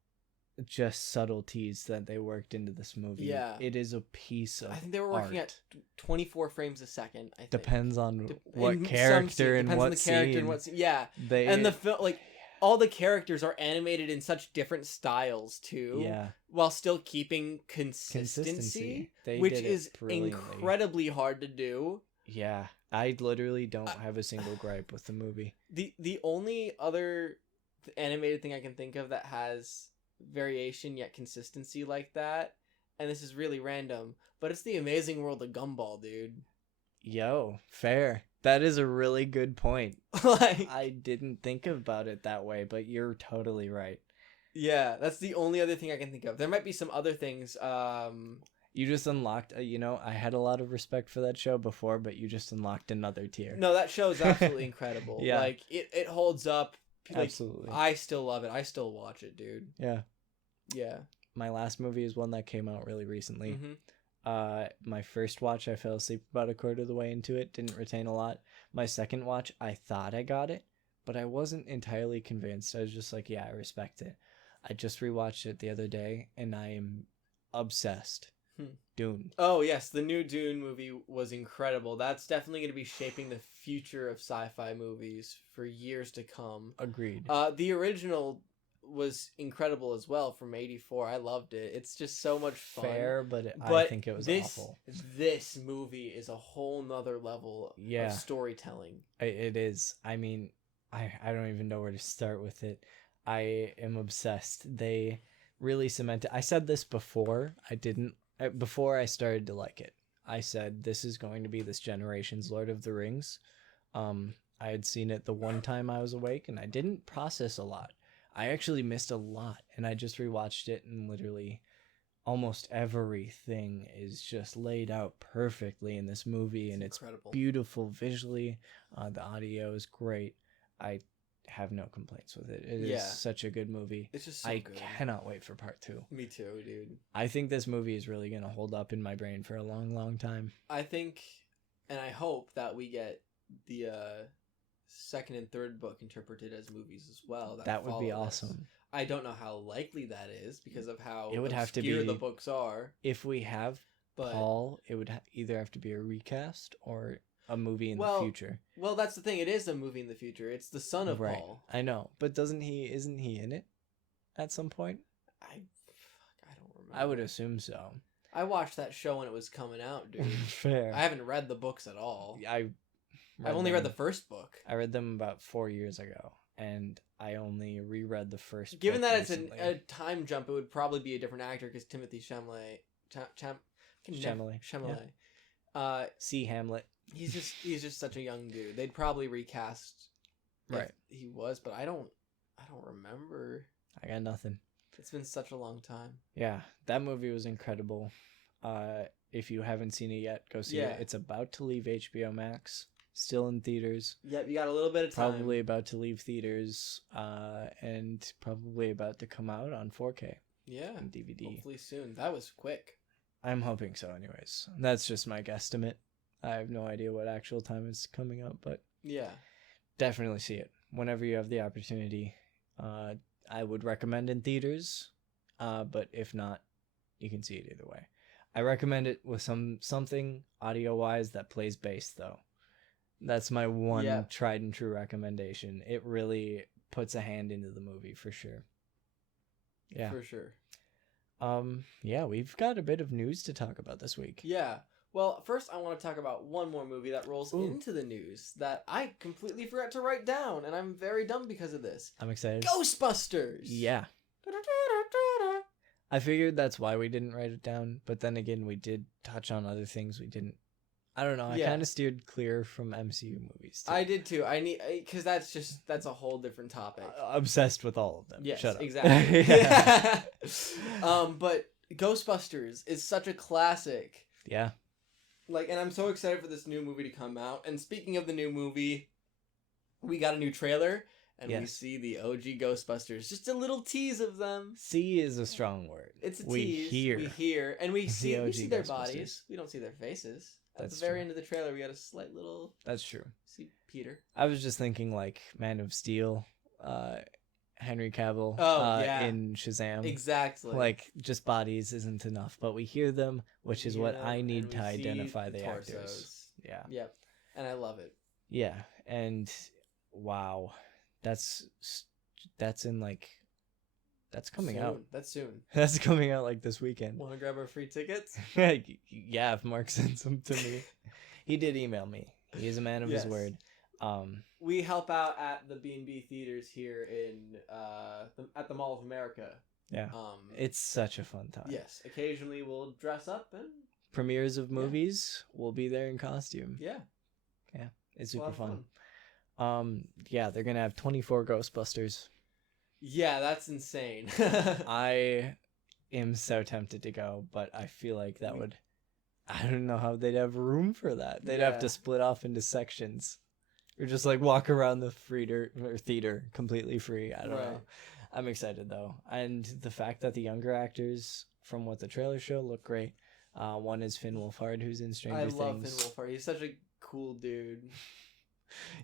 just subtleties that they worked into this movie. Yeah. It is a piece of I think they were working at 24 frames a second, I think. Depends on what character and what scene. Yeah. And the film, like... all the characters are animated in such different styles too. Yeah. While still keeping consistency. Which is incredibly hard to do. Yeah. I literally don't have a single gripe with the movie. The only other animated thing I can think of that has variation yet consistency like that, and this is really random, but it's The Amazing World of Gumball, dude. Yo, fair. That is a really good point. Like, I didn't think about it that way, but you're totally right. yeah, that's the only other thing I can think of. There might be some other things. You just unlocked, I had a lot of respect for that show before, but you just unlocked another tier. No, that show is absolutely incredible. Yeah. Like, it holds up. Like, Absolutely. I still love it. I still watch it, dude. Yeah. Yeah. My last movie is one that came out really recently. Mm-hmm. My first watch, I fell asleep about a quarter of the way into it, didn't retain a lot. My second watch, I thought I got it, but I wasn't entirely convinced. I was just like, yeah, I respect it. I just rewatched it the other day, and I am obsessed. Dune. Oh, yes, the new Dune movie was incredible. That's definitely going to be shaping the future of sci-fi movies for years to come. Agreed. The original was incredible as well from '84. I loved it. It's just so much fun. Fair, but I think it was awful. This movie is a whole nother level of storytelling. It is. I mean, I don't even know where to start with it. I am obsessed. They really cemented. I said this before. Before I started to like it. I said this is going to be this generation's Lord of the Rings. I had seen it the one time I was awake, and I didn't process a lot. I actually missed a lot, and I just rewatched it, and literally almost everything is just laid out perfectly in this movie, and it's beautiful visually. The audio is great. I have no complaints with it. It is such a good movie. It's just so good. I cannot wait for part 2. Me too, dude. I think this movie is really going to hold up in my brain for a long, long time. I think, and I hope that we get the second and third book interpreted as movies as well. That would be awesome. I don't know how likely that is because of how it would have to be the books are. If we have Paul, it would either have to be a recast or a movie in the future. Well, that's the thing. It is a movie in the future. It's the son of Paul. I know, but isn't he in it at some point? I don't remember. I would assume so. I watched that show when it was coming out, dude. Fair. I haven't read the books at all. I've only read the first book. I read them about 4 years ago, and I only reread the first book. Given that recently. It's a time jump, it would probably be a different actor because Timothy Chalamet. Yeah. C. Hamlet. He's just such a young dude. They'd probably recast. Right. He was, but I don't remember. I got nothing. It's been such a long time. Yeah, that movie was incredible. If you haven't seen it yet, go see it. It's about to leave HBO Max. Still in theaters. Yep, you got a little bit of time. Probably about to leave theaters, and probably about to come out on 4K. Yeah. And DVD. Hopefully soon. That was quick. I'm hoping so anyways. That's just my guesstimate. I have no idea what actual time is coming up, but yeah. Definitely see it. Whenever you have the opportunity. I would recommend in theaters, but if not, you can see it either way. I recommend it with something audio-wise that plays bass, though. That's my one tried and true recommendation. It really puts a hand into the movie for sure. Yeah. For sure. Yeah, we've got a bit of news to talk about this week. Yeah. Well, first I want to talk about one more movie that rolls into the news that I completely forgot to write down, and I'm very dumb because of this. I'm excited. Ghostbusters! Yeah. I figured that's why we didn't write it down, but then again, we did touch on other things we didn't. I don't know. I kind of steered clear from MCU movies, too. I did, too. Because that's a whole different topic. Obsessed with all of them. Yes, Shut up. Exactly. But Ghostbusters is such a classic. Yeah. And I'm so excited for this new movie to come out. And speaking of the new movie, we got a new trailer, and we see the OG Ghostbusters. Just a little tease of them. See is a strong word. It's a tease. We hear, and we see their bodies. We don't see their faces. At the very end of the trailer, we got a slight little. That's true. See Peter. I was just thinking Man of Steel, Henry Cavill in Shazam. Exactly. Just bodies isn't enough, but we hear them, which is what I need to identify the actors. Yeah. Yep. And I love it. Yeah. And wow. That's coming out. That's soon. That's coming out this weekend. Want to grab our free tickets? Yeah, if Mark sends them to me. He did email me. He is a man of his word. We help out at the B&B theaters here at the Mall of America. Yeah. It's such a fun time. Yes. Occasionally we'll dress up and premieres of movies, we'll be there in costume. Yeah. Yeah. It's super fun. Yeah, they're gonna have 24 Ghostbusters. Yeah, that's insane. I am so tempted to go, but I feel like that would. I don't know how they'd have room for that. They'd have to split off into sections, or just like walk around the theater completely free. I don't know. I'm excited though, and the fact that the younger actors, from what the trailers show, look great. One is Finn Wolfhard, who's in Stranger Things. I love Finn Wolfhard. He's such a cool dude.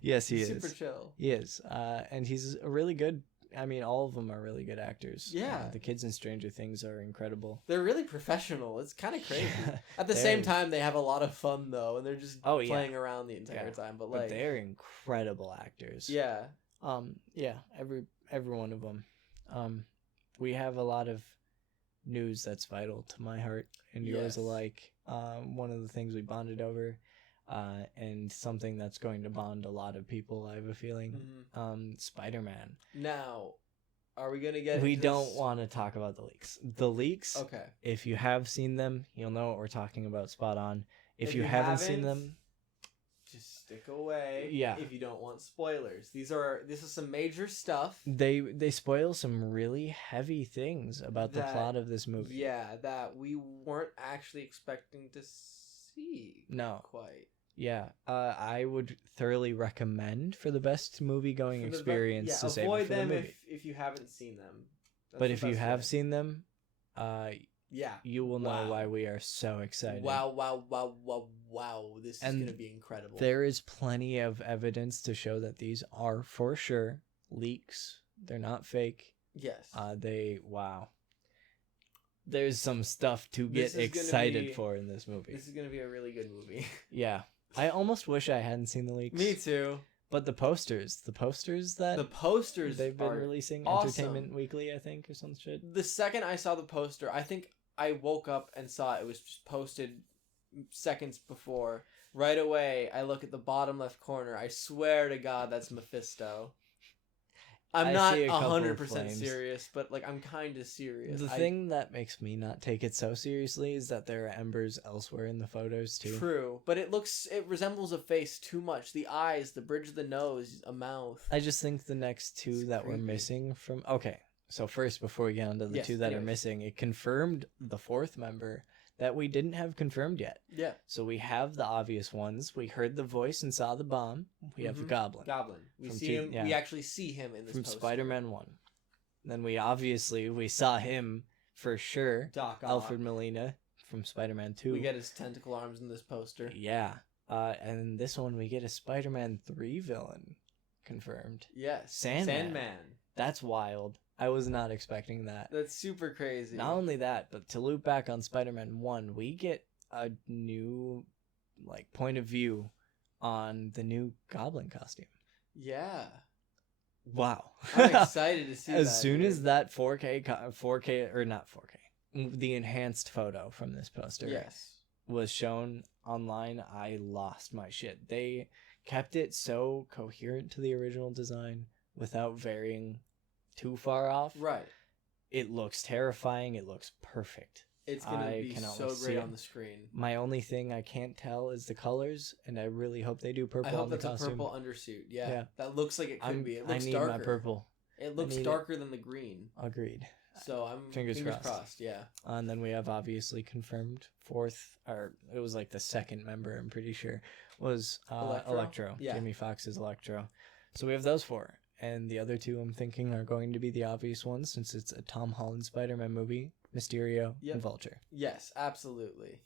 Yes, he is. Super chill. He is. And he's a really good. I mean, all of them are really good actors. Yeah. The kids in Stranger Things are incredible. They're really professional. It's kind of crazy. At the same time, they have a lot of fun, though, and they're just playing around the entire time. But they're incredible actors. Yeah. Yeah, every one of them. We have a lot of news that's vital to my heart and yours alike. One of the things we bonded over, and something that's going to bond a lot of people, I have a feeling. Spider-Man. Now, are we gonna get? We don't want to talk about the leaks. The leaks. Okay. If you have seen them, you'll know what we're talking about. Spot on. If you haven't seen them, just stick away. Yeah. If you don't want spoilers, this is some major stuff. They spoil some really heavy things about the plot of this movie. Yeah, that we weren't actually expecting to see. No. Quite. Yeah, I would thoroughly recommend for the best movie-going experience to save it for the movie. If you haven't seen them. But if you have seen them, you will know why we are so excited. Wow. This is going to be incredible. There is plenty of evidence to show that these are for sure leaks. They're not fake. Yes. There's some stuff to get excited for in this movie. This is going to be a really good movie. Yeah. I almost wish I hadn't seen the leaks. Me too. But the posters they've been releasing, awesome. Entertainment Weekly, I think, or some shit. The second I saw the poster, I think I woke up and saw it was just posted seconds before. Right away, I look at the bottom left corner. I swear to God, that's Mephisto. I'm not 100% serious, but I'm kind of serious. The thing that makes me not take it so seriously is that there are embers elsewhere in the photos too. True, but it resembles a face too much. The eyes, the bridge of the nose, a mouth. I just think the next two that we're missing from... Okay, so first, before we get on to the two that are missing, it confirmed the fourth member that we didn't have confirmed yet. Yeah. So we have the obvious ones. We heard the voice and saw the bomb. We have the Goblin. We see him. We actually see him in this from poster. Spider-Man 1. Then we saw him for sure. Doc Ock. Alfred Molina from Spider-Man 2. We get his tentacle arms in this poster. Yeah. And in this one we get a Spider-Man 3 villain confirmed. Yes. Sandman. That's wild. I was not expecting that. That's super crazy. Not only that, but to loop back on Spider-Man 1, we get a new point of view on the new Goblin costume. Yeah. Wow. I'm excited to see that. As soon as that 4K or not 4K, the enhanced photo from this poster was shown online, I lost my shit. They kept it so coherent to the original design without varying too far off. Right. It looks terrifying. It looks perfect. It's going to be so great on the screen. My only thing I can't tell is the colors, and I really hope they do purple on the costume. I hope that's a purple undersuit. Yeah. That looks like it could be. It looks I need darker. my purple. It looks darker than the green. Agreed. So I'm fingers crossed. Yeah. And then we have obviously confirmed fourth, or it was the second member, I'm pretty sure, was Electro. Yeah. Jamie Foxx's Electro. So we have those four. And the other two I'm thinking are going to be the obvious ones since it's a Tom Holland Spider-Man movie, Mysterio and Vulture. Yes, absolutely.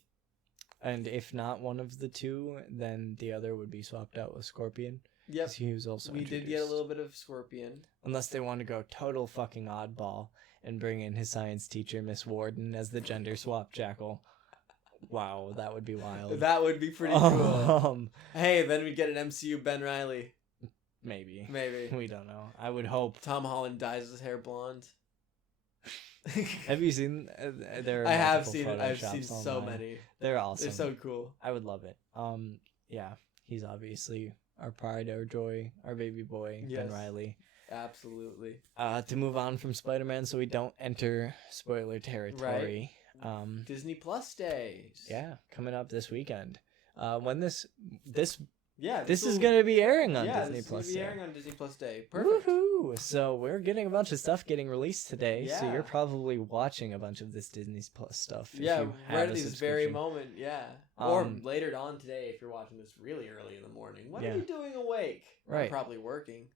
And if not one of the two, then the other would be swapped out with Scorpion. Yep. He was also We did get a little bit of Scorpion. Unless they want to go total fucking oddball and bring in his science teacher, Miss Warden, as the gender swap jackal. Wow, that would be wild. That would be pretty cool. Hey, then we'd get an MCU Ben Reilly. Maybe. We don't know. I would hope. Tom Holland dyes his hair blonde. Have you seen? I have seen it. I've seen so many. They're awesome. They're so cool. I would love it. Yeah. He's obviously our pride, our joy, our baby boy, Ben Reilly. Absolutely. To move on from Spider-Man, so we don't enter spoiler territory. Right. Disney Plus days. Yeah, coming up this weekend. When this Yeah, this is going to be airing on yeah, Disney this Plus is gonna be Day. airing on Disney Plus Day. Perfect. Woohoo! So we're getting a bunch of stuff getting released today. So Yeah. you're probably watching a bunch of this Disney Plus stuff. Yeah, if you right have at a this very subscription. moment. Yeah, or Um, later on today if you're watching this really early in the morning. What Yeah. are you doing awake? Right. I'm probably working.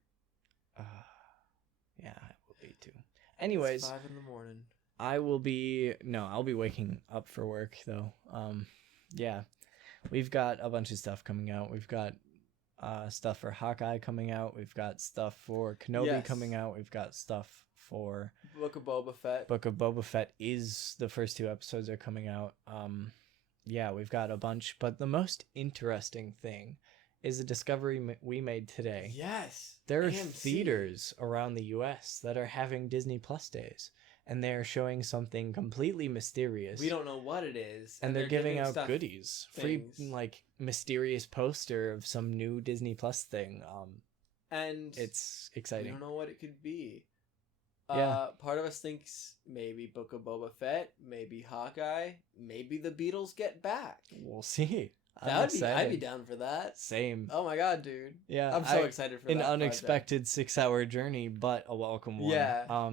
Yeah, I will be too. Anyways, It's 5 in the morning. I'll be waking up for work though. Yeah, we've got a bunch of stuff coming out. We've got stuff for Hawkeye coming out. We've got stuff for Kenobi Yes. coming out. We've got stuff for Book of Boba Fett. Book of Boba Fett. The first 2 episodes are coming out. Yeah, we've got a bunch, but the most interesting thing is the discovery we made today. Yes. There are AMC. theaters around the US that are having Disney Plus days, and they're showing something completely mysterious. We don't know what it is. And they're giving out stuff, goodies. things. Free, like, mysterious poster of some new Disney Plus thing. And It's we exciting. don't know what it could be. Yeah. Part of us thinks maybe Book of Boba Fett, maybe Hawkeye, maybe the Beatles get back. We'll see. I'd be down for that. Same. Oh my god, dude. Yeah. I'm so excited for An that. unexpected 6-hour journey, but a welcome one. Yeah.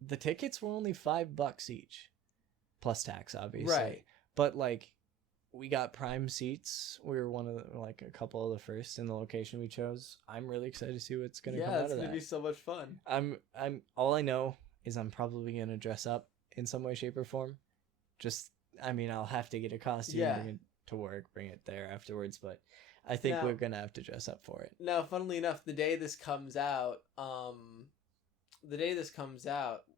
The tickets were only $5 each, plus tax, obviously. Right. But like, we got prime seats. We were a couple of the first in the location we chose. I'm really excited to see what's gonna come out of that. Yeah, it's gonna be so much fun. I'm all I know is I'm probably gonna dress up in some way, shape, or form. I'll have to get a costume, Yeah. bring it to work, bring it there afterwards, but I think Now- we're gonna have to dress up for it. Now, funnily enough, the day this comes out,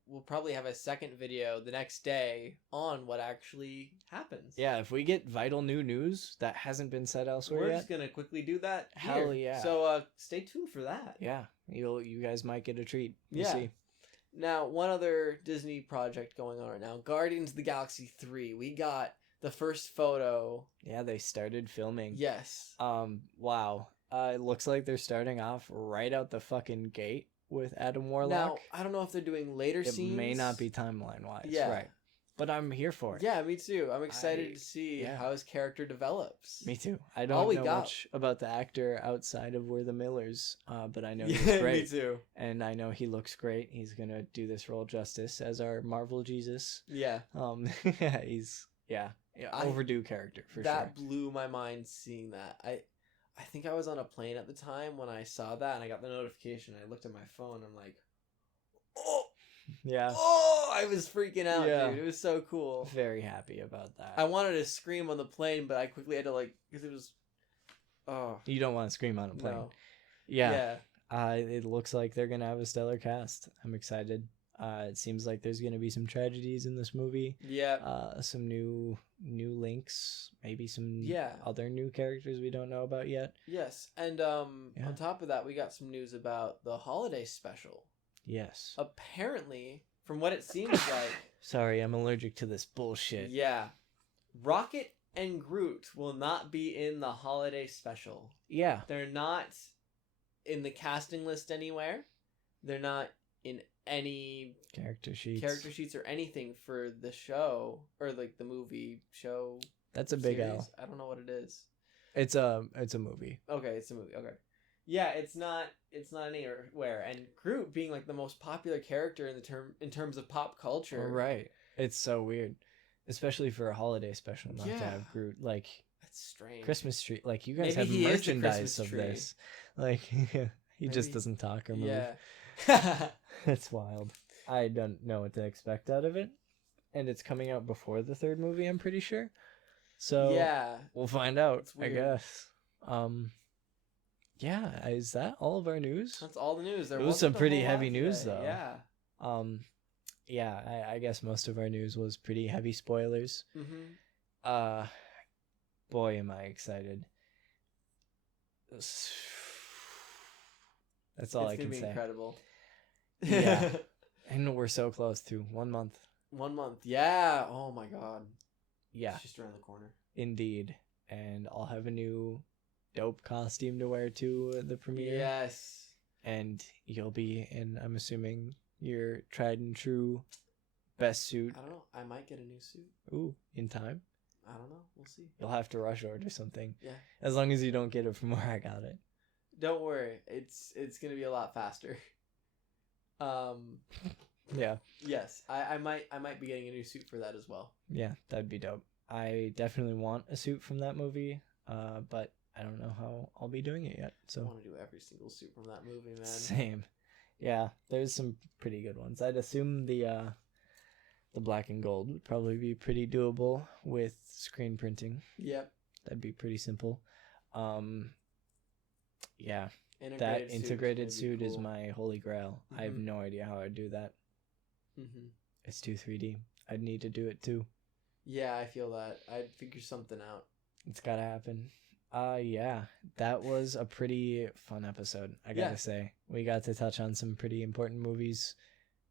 we'll probably have a second video the next day on what actually happens. Yeah, if we get vital new news that hasn't been said elsewhere We're yet, just gonna quickly do that. Hell here. yeah. So stay tuned for that. yeah, you guys might get a treat. We'll Yeah. see. Now, one other Disney project going on right now, Guardians of the Galaxy 3. We got the first photo. Yeah, they started filming. Yes. Wow. It looks like they're starting off right out the fucking gate with Adam Warlock. Now, I don't know if they're doing later It scenes. may not be timeline wise. Yeah. Right. But I'm here for it. Yeah, me too. I'm excited to see yeah. how his character develops. Me too. I All don't we know got- much about the actor outside of We're the Millers, but I know Yeah, he's me great. too. And I know he looks great. He's going to do this role justice as our Marvel Jesus. Yeah. He's I- overdue character for That sure. blew my mind seeing that. I think I was on a plane at the time when I saw that and I got the notification. I looked at my phone. I'm like, Yeah. I was freaking out, Yeah. dude. It was so cool. Very happy about that. I wanted to scream on the plane, but I quickly had to because it was. Oh You don't want to scream on a plane. no. Yeah. It looks like they're gonna have a stellar cast. I'm excited. It seems like there's gonna be some tragedies in this movie. Yeah. Some new links, maybe some Yeah. other new characters we don't know about yet. Yes, and Yeah. on top of that, we got some news about the holiday special. Yes. Apparently, from what it seems like, Sorry, I'm allergic to this bullshit. yeah, Rocket and Groot will not be in the holiday special. Yeah. They're not in the casting list anywhere. They're not in any Character sheets. or anything for the show or like the movie show. That's a big series. L. I don't know what it is. It's a movie. Okay, it's a movie. Okay. Yeah, it's not anywhere. And Groot being like the most popular character in terms of pop culture. Right. It's so weird, especially for a holiday special not to Yeah. have Groot. Like That's strange. Christmas tree. Like you guys Maybe have he is the merchandise Christmas of tree. this. Like he just Maybe- doesn't talk or move. Yeah. It's wild. I don't know what to expect out of it. And it's coming out before the third movie, I'm pretty sure. So yeah. we'll find out, It's I weird. guess. Yeah, is that all of our news? That's all the news. There It was wasn't some a pretty whole lot heavy news, today. though. Yeah. Yeah, I guess most of our news was pretty heavy spoilers. Mm-hmm. Boy, am I excited. That's all I can It's gonna be say. incredible. Yeah. And we're so close to 1 month. 1 month. Yeah. Oh my god. Yeah, It's just around the corner. indeed. And I'll have a new dope costume to wear to the premiere. Yes. And you'll be in, I'm assuming, your tried and true best suit. I don't know. I might get a new suit. Ooh, in time. I don't know. We'll see. You'll have to rush order something. Yeah. As long as you don't get it from where I got it. Don't worry. It's gonna be a lot faster. Yeah. Yes. I might be getting a new suit for that as well. Yeah, that'd be dope. I definitely want a suit from that movie, but I don't know how I'll be doing it yet. So I want to do every single suit from that movie, man. Same. Yeah, there's some pretty good ones. I'd assume the black and gold would probably be pretty doable with screen printing. Yep. That'd be pretty simple. Yeah. Integrated integrated suit cool. is my holy grail. I have no idea how I'd do that. It's too 3D. I'd need to do it too. Yeah, I feel that. I'd figure something out. It's gotta happen. Yeah, that was a pretty fun episode, I gotta say. We got to touch on some pretty important movies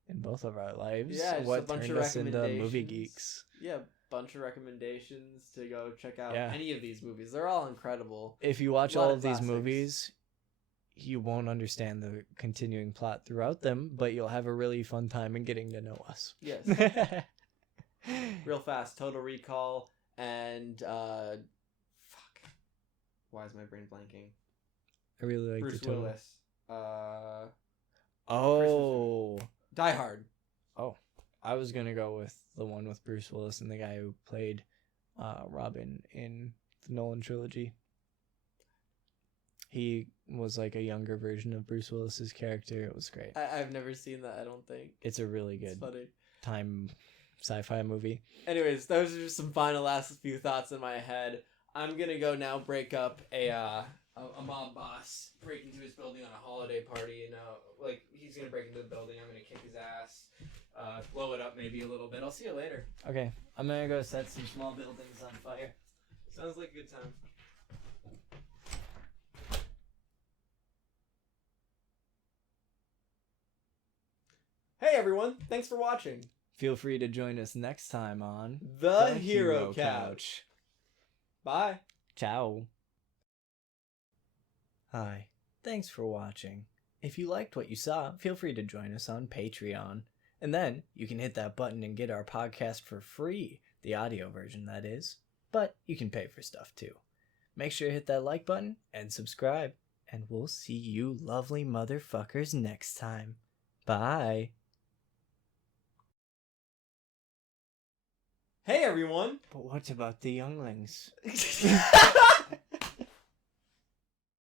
in both of our lives. Yeah, what a bunch turned of us into movie geeks. Yeah, bunch of recommendations to go check out any of these movies. They're all incredible. If you watch all of these movies, you won't understand the continuing plot throughout them, but you'll have a really fun time in getting to know us. Yes. Real fast, Total Recall and why is my brain blanking? I really like Bruce the Total. Willis. Die Hard. Oh, I was gonna go with the one with Bruce Willis and the guy who played Robin in the Nolan trilogy. He was like a younger version of Bruce Willis's character. It was great. I've never seen that, I don't think. It's a really good time sci-fi movie. Anyways, those are just some final last few thoughts in my head. I'm gonna go now break up a mob boss, break into his building on a holiday party, and like he's gonna break into the building. I'm gonna kick his ass, blow it up maybe a little bit. I'll see you later. Okay, I'm gonna go set some small buildings on fire. Sounds like a good time. Hey everyone, thanks for watching. Feel free to join us next time on The Hero Couch. Bye. Ciao. Hi. Thanks for watching. If you liked what you saw, feel free to join us on Patreon. And then you can hit that button and get our podcast for free. The audio version, that is. But you can pay for stuff too. Make sure to hit that like button and subscribe. And we'll see you lovely motherfuckers next time. Bye. Hey everyone. But what about the younglings?